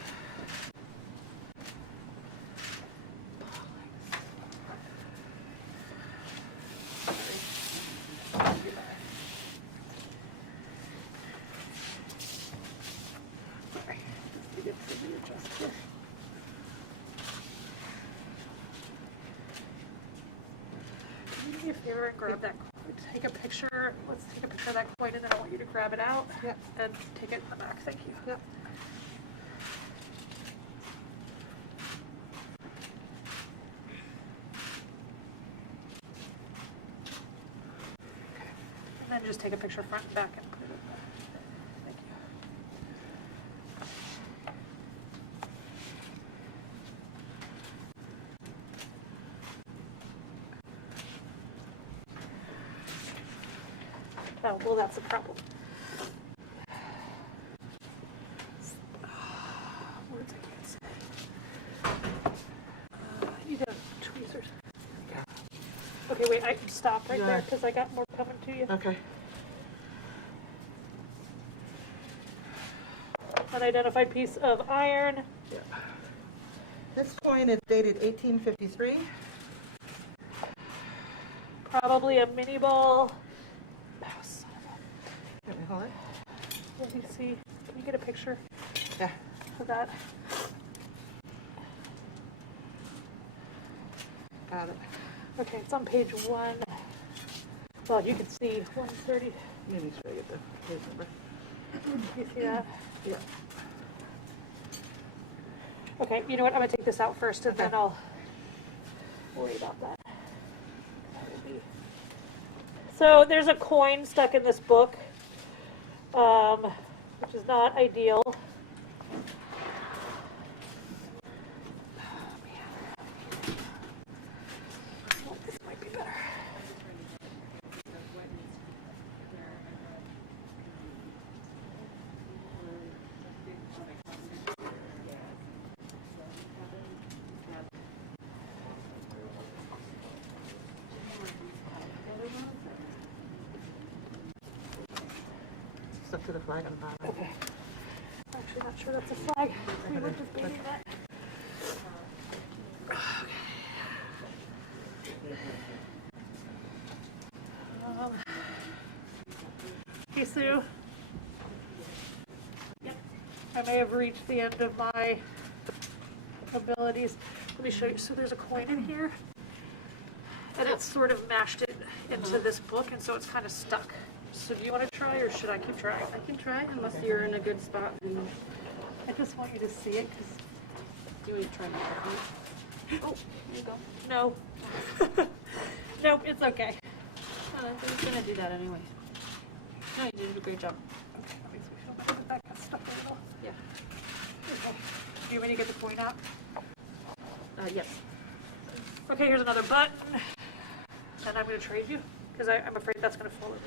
Do me a favor and grab that coin. Take a picture. Let's take a picture of that coin and then I want you to grab it out. Yep. And take it in the back. Thank you. Yep. And then just take a picture front and back and put it in there. Thank you. Oh, well, that's a problem. Words I can't say. You got tweezers. Okay, wait, I can stop right there because I got more coming to you. Okay. Unidentified piece of iron. Yeah. This coin is dated 1853. Probably a mini ball. Oh, son of Let me hold it. a- Let me see. Can you get a picture Yeah. of that? Got it. Okay, it's on page 1. Well, you can see 130. Let me show you the page number. You see that? Yeah. Okay, you know what? I'm gonna take this out first and then I'll worry about that. So there's a coin stuck in this book, which is not ideal. This might be better. Stuck to the flag on the bottom. Okay. Actually, not sure that's a flag. We were debating that. Hey, Sue. Yep. I may have reached the end of my abilities. Let me show you. So there's a coin in here, and it's sort of mashed it into this book, and so it's kind of stuck. So do you want to try, or should I keep trying? I can try, unless you're in a good spot. I just want you to see it, because... Do you want to try my technique? Oh, there you go. No. Nope, it's okay. Oh, I was going to do that anyway. No, you did a great job. Okay, let me feel better that got stuck a little. Yeah. Okay. Do you want me to get the coin out? Yes. Okay, here's another button. And I'm going to trade you, because I'm afraid that's going to fall over.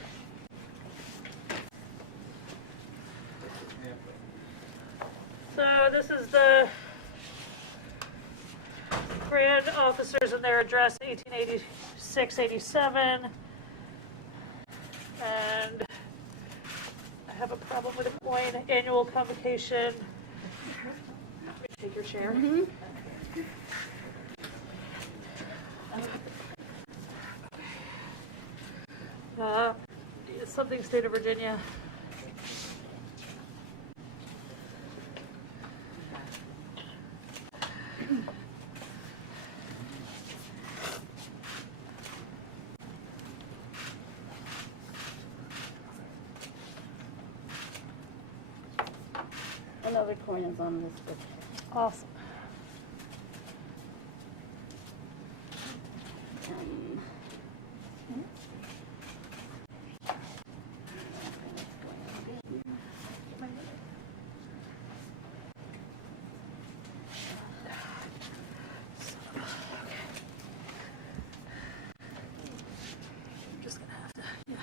So this is the grand officers and their address, 1886-87. And I have a problem with a coin. Annual convocation. Let me take your chair. Something state of Virginia. Another coin is on this book. Awesome. Just gonna have to, yeah.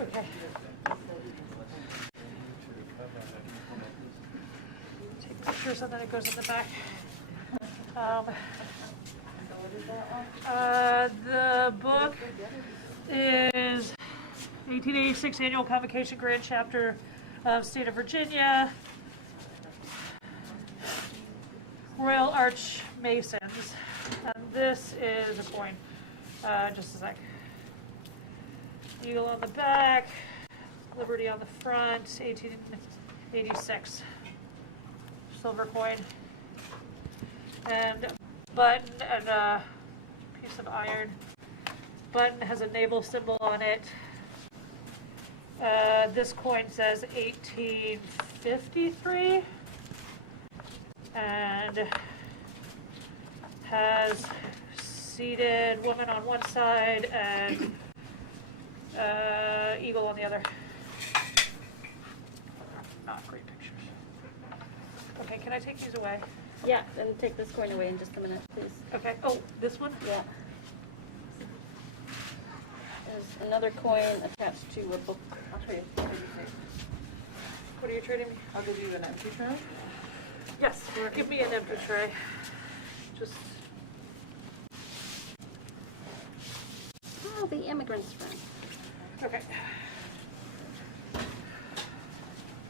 Okay. Take pictures and then it goes in the back. The book is 1886 Annual Convocation Grand Chapter of State of Virginia. Royal Arch Masons. And this is a coin. Just a sec. Eagle on the back, Liberty on the front, 1886. Silver coin. And button and a piece of iron. Button has a naval symbol on it. This coin says 1853. And has seated woman on one side and eagle on the other. Not great pictures. Okay, can I take these away? Yeah, then take this coin away in just a minute, please. Okay. Oh, this one? Yeah. There's another coin attached to a book. I'll trade. What are you trading me? I'll give you an empty tray. Yes, give me an empty tray. Just. Oh, the immigrant's friend. Okay.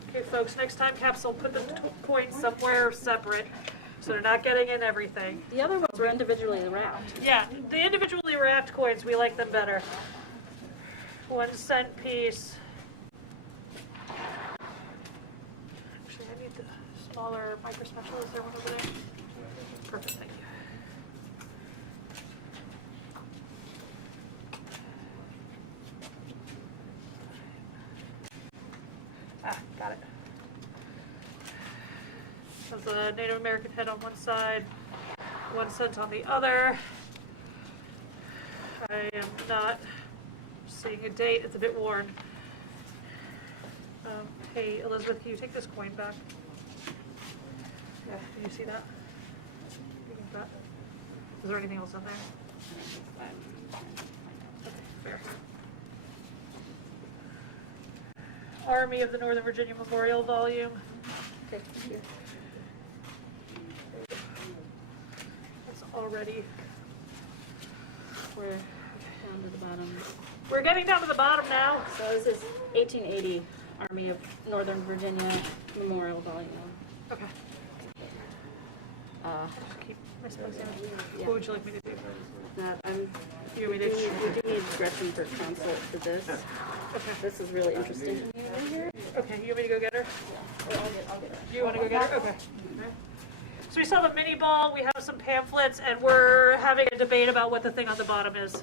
Okay, folks, next time capsule, put the coins somewhere separate so they're not getting in everything. The other ones were individually wrapped. Yeah, the individually wrapped coins, we like them better. 1 cent piece. Actually, I need the smaller micro spatula. Is there one over there? Perfect, thank you. Got it. There's a Native American head on one side, 1 cent on the other. I am not seeing a date. It's a bit worn. Hey, Elizabeth, can you take this coin back? Yeah, can you see that? Is there anything else on there? Okay, fair. Army of the Northern Virginia Memorial volume. Okay, here. It's already. We're down to the bottom. We're getting down to the bottom now. So this is 1880 Army of Northern Virginia Memorial Volume. Okay. Keep misplacing it. Yeah. What would you like me to do? We do need Gretchen for consult for this. Okay. This is really interesting to me right here. Okay, you want me to go get her? Or I'll get her. You want to go get her? Okay. So we saw the mini ball, we have some pamphlets, and we're having a debate about what the thing on the bottom is.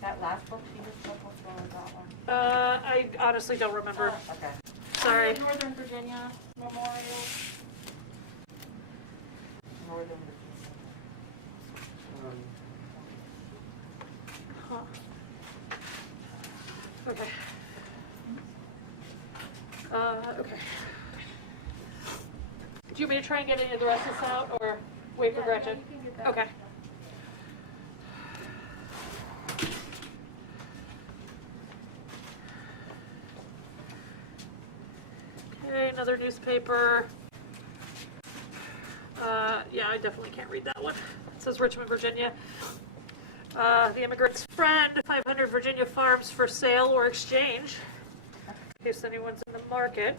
That last book she just took, what was that one? I honestly don't remember. Oh, okay. Sorry. Northern Virginia Memorial. Northern Huh. Okay. Okay. Do you want me to try and get any of the rest of this out, or wait for Gretchen? You can get that. Okay. Okay, another newspaper. Yeah, I definitely can't read that one. It says Richmond, Virginia. The Immigrant's Friend, 500 Virginia farms for sale or exchange, in case anyone's in the market.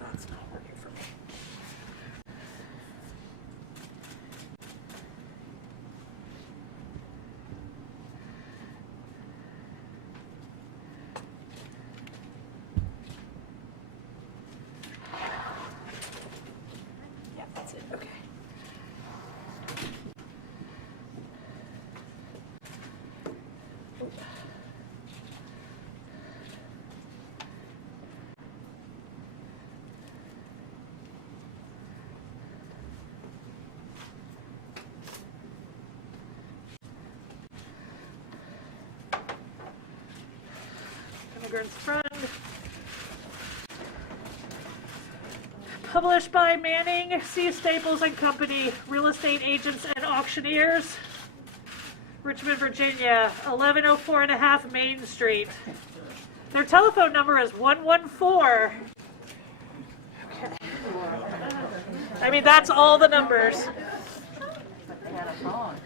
That's not working for me. Yeah, that's it. Okay. Immigrant's Friend. Published by Manning, C. Staples and Company, real estate agents and auctioneers. Richmond, Virginia, 1104 and a half Main Street. Their telephone number is 114. Okay. I mean, that's all the numbers. But they had a phone.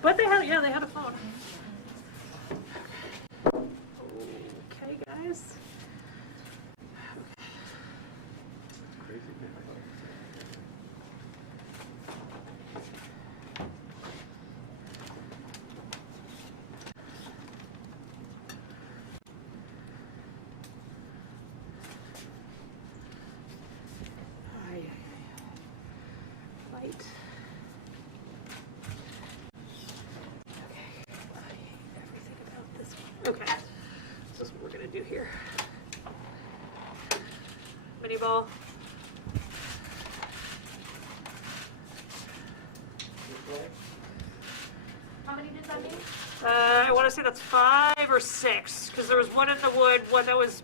But they had, yeah, they had a phone. Okay, guys. Light. Okay. I hate everything about this one. Okay. This is what we're gonna do here. Mini ball. How many did that mean? I want to say that's 5 or 6, because there was one in the wood, one that was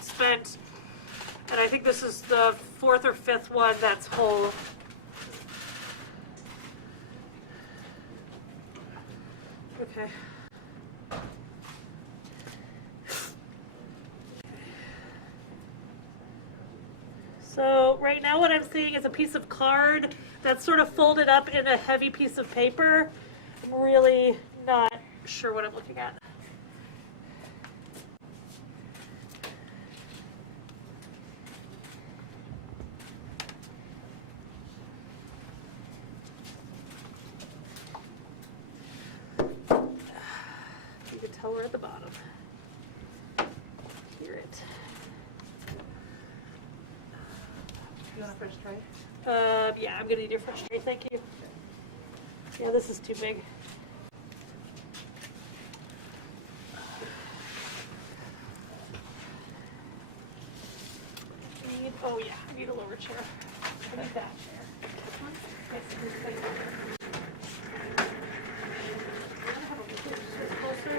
spent, and I think this is the 4th or 5th one that's whole. Okay. So right now what I'm seeing is a piece of card that's sort of folded up in a heavy piece of paper. I'm really not sure what I'm looking at. You can tell we're at the bottom. Hear it. You want a French tray? Yeah, I'm gonna need your French tray, thank you. Yeah, this is too big. Oh yeah, I need a lower chair. I need that chair. Okay, so this place. Have a little bit closer.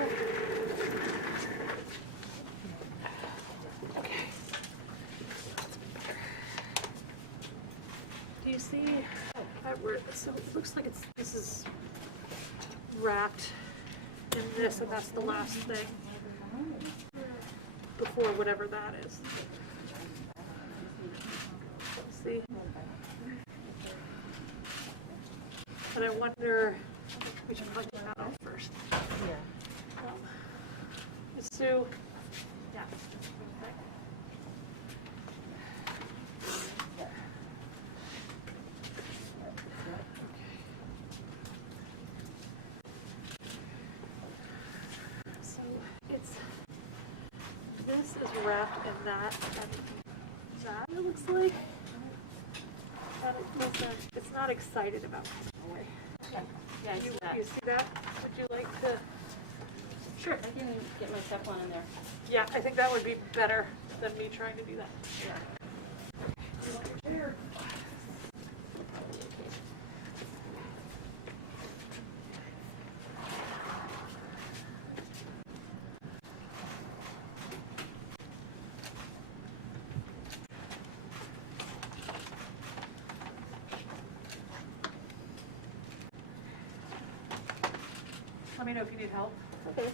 Okay. Do you see so it looks like this is wrapped in this, and that's the last thing before whatever that is. See? And I wonder, we should probably take that off first. Yeah. Sue? Yeah. So this is wrapped in that, and that it looks like. It's not excited about it. Yeah, I see that. You see that? Would you like to? Sure. I can get my Teflon in there. Yeah, I think that would be better than me trying to do that. Yeah. Let me know if you need help. Okay.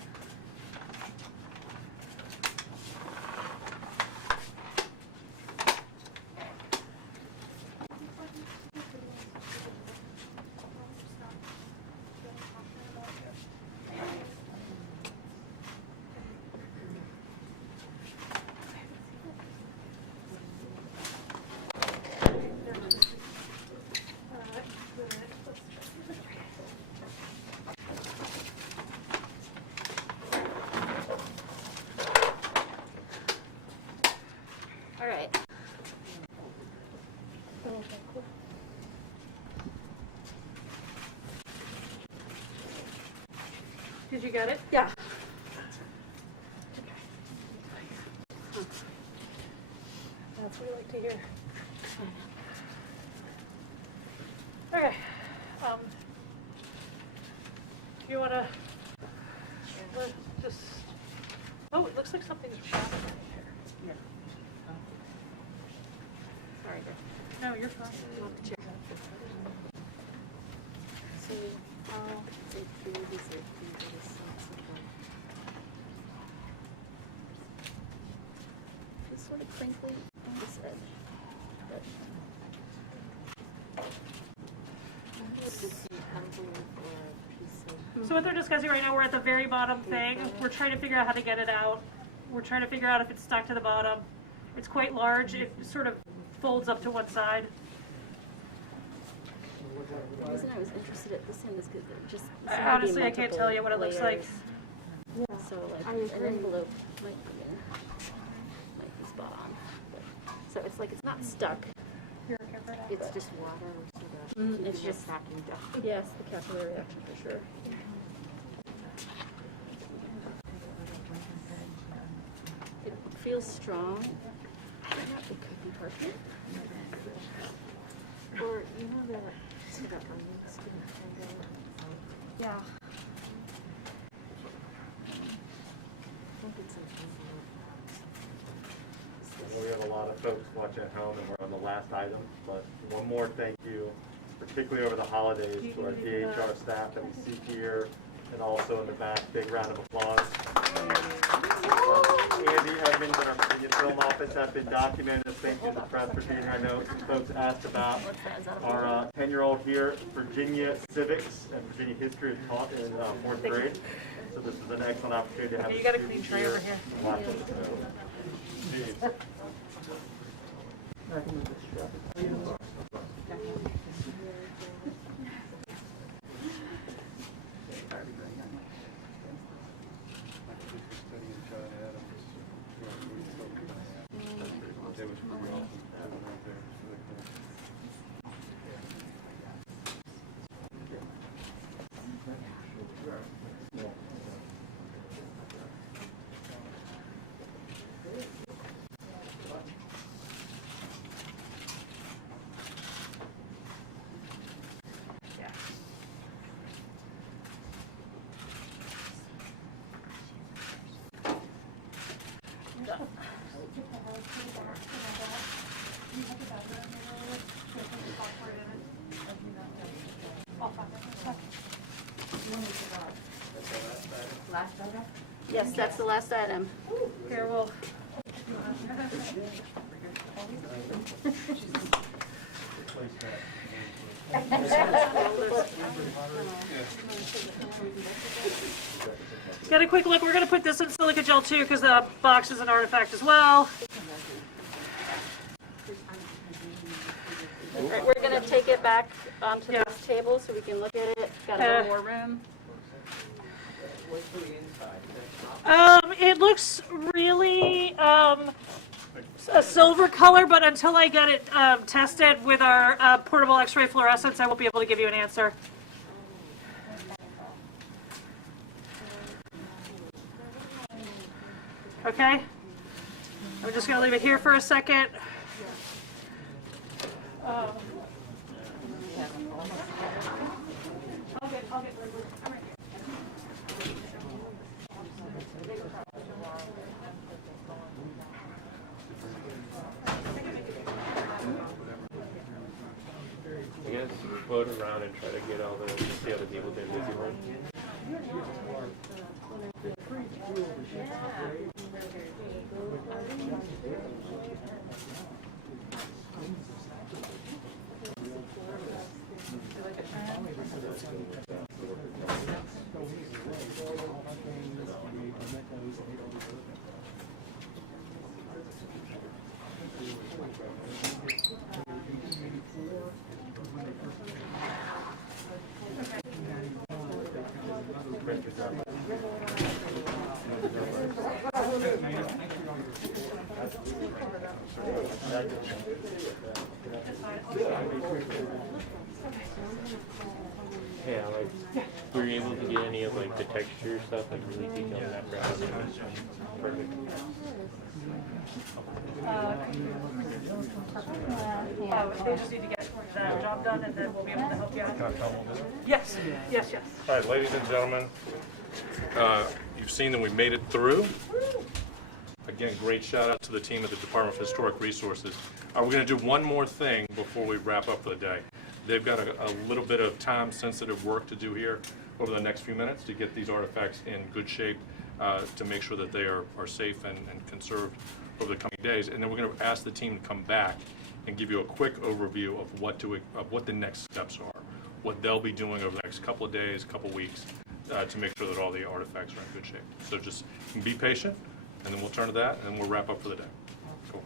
All right. Did you get it? Yeah. That's what we like to hear. Okay. Do you want to just? Oh, it looks like something's wrapped right here. Yeah. Sorry. No, you're fine. So, It's sort of crinkly on this edge. So what they're discussing right now, we're at the very bottom thing. We're trying to figure out how to get it out. We're trying to figure out if it's stuck to the bottom. It's quite large. It sort of folds up to one side. The reason I was interested at this end is because it just Honestly, I can't tell you what it looks like. Yeah. So like an envelope might be spot on. But, so it's like it's not stuck. it's just water or soda. It's just stacking down. Yes, the capillary reaction for sure. It feels strong. I don't know if it could be parchment. Or you know the onion skin kind of. Yeah. I think it's an envelope. We have a lot of folks watching at home, and we're on the last item, but one more thank you, particularly over the holidays, to our DHR staff that we see here, and also in the back. Big round of applause. Andy Edmonds and our Virginia Film Office have been documenting this. Thank you to the press for being here. I know some folks asked about our 10-year-old here. Virginia civics and Virginia history is taught in 4th grade. So this is an excellent opportunity to have You got a clean tray over here. Yes, that's the last item. Here, we'll. Get a quick look. We're going to put this in silica gel too because the box is an artifact as well. All right, we're going to take it back onto this table so we can look at it. Got a little more room. It looks really a silver color, but until I get it tested with our portable X-ray fluorescence, I won't be able to give you an answer. Okay, I'm just going to leave it here for a second. I'll get I guess float around and try to get all the other people they're busy with. Hey, Alex, were you able to get any of like the texture stuff, like really detailed in that graph? Perfect. They just need to get the job done, and then we'll be able to help you out. Can I tell them what it is? Yes, yes, yes. All right, ladies and gentlemen, you've seen that we made it through. Again, great shout out to the team at the Department of Historic Resources. We're going to do one more thing before we wrap up for the day. They've got a little bit of time-sensitive work to do here over the next few minutes to get these artifacts in good shape, to make sure that they are safe and conserved over the coming days. And then we're going to ask the team to come back and give you a quick overview of what the next steps are, what they'll be doing over the next couple of days, couple of weeks, to make sure that all the artifacts are in good shape. So just be patient, and then we'll turn to that, and then we'll wrap up for the day. Cool.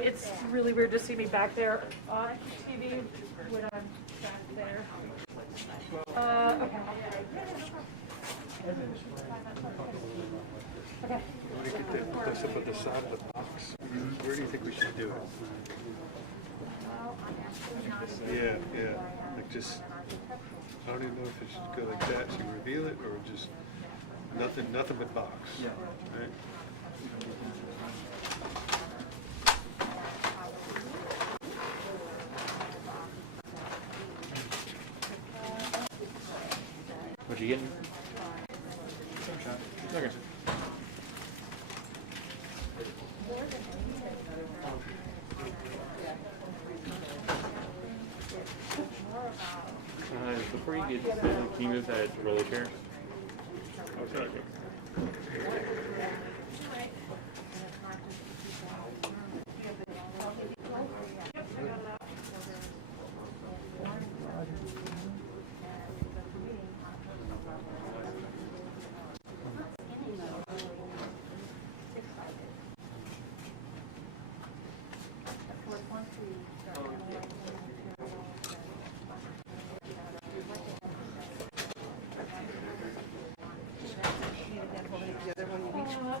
It's really weird to see me back there on TV when I'm back there. Okay. Okay. Want to get this up at the side of the box? Where do you think we should do it? Yeah. Like just, I don't even know if it should go like that, so you reveal it, or just nothing but box. Yeah. Right? What you getting? Okay. Before you get started, can you move that roller chair? Okay.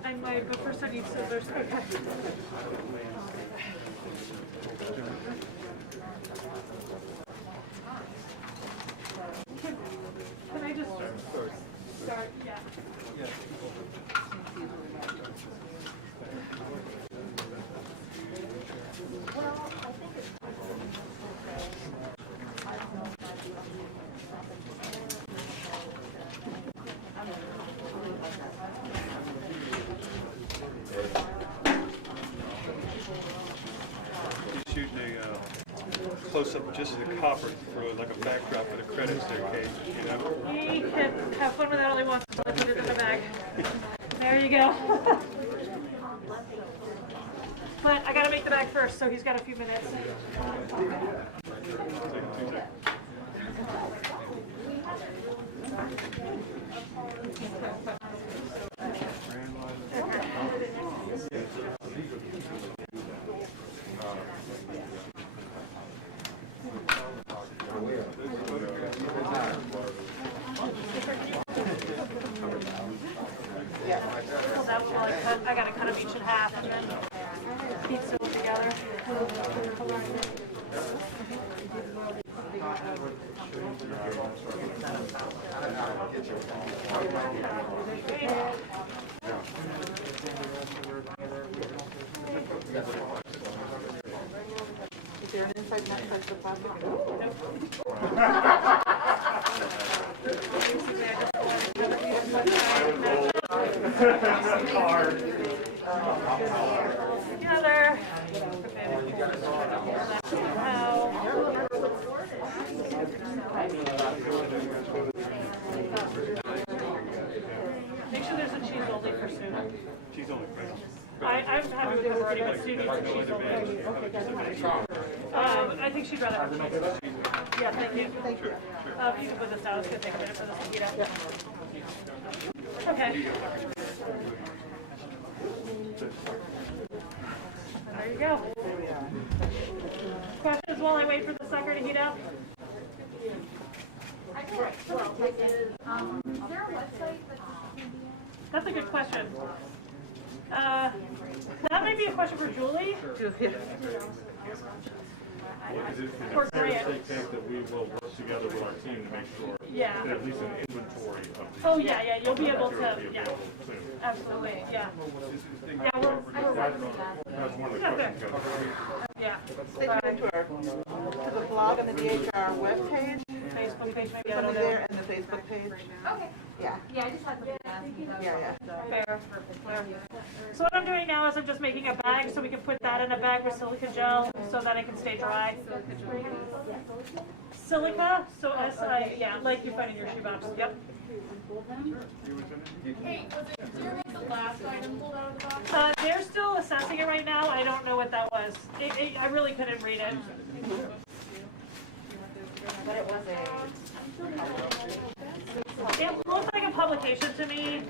I'm my good first I need scissors. Okay. Can I just start? Yeah. Well, I think it's close up just of the copper for like a backdrop for the credit staircase, you know? He can have fun with that all he wants until I put it in the bag. There you go. But I gotta make the bag first, so he's got a few minutes. That one, I gotta cut them each in half and then keep them together. Is there an inside nut for the plastic? Together. Make sure there's a cheese only for Sue. Cheese only, right? I'm happy with pepperoni, but Sue needs a cheese only. I think she'd rather have cheese. Yeah, thank you. Thank you. If you can put this out, it's gonna take a minute for this to heat up. Okay. There you go. Questions while I wait for the sucker to heat up? Is there a website that That's a good question. That might be a question for Julie. For Grant. That we will work together with our team to make sure Yeah. that at least an inventory of these. Oh, yeah, yeah, you'll be able to, material will be yeah, available soon. absolutely, yeah. Yeah, That's one of the questions. yeah. They come into our, to the blog on the DHR webpage. Facebook page maybe It's out under of there and the Facebook page. Okay. Yeah. Yeah, I just had to ask you that. Yeah. Fair. So what I'm doing now is I'm just making a bag so we can put that in a bag with silica gel so that it can stay dry. Silica, so yeah, like you find in your shoebox, yep. Hey, was it, do you remember the last item pulled out of the box? They're still assessing it right now, I don't know what that was. I really couldn't read it. But it was It looked like a publication to me.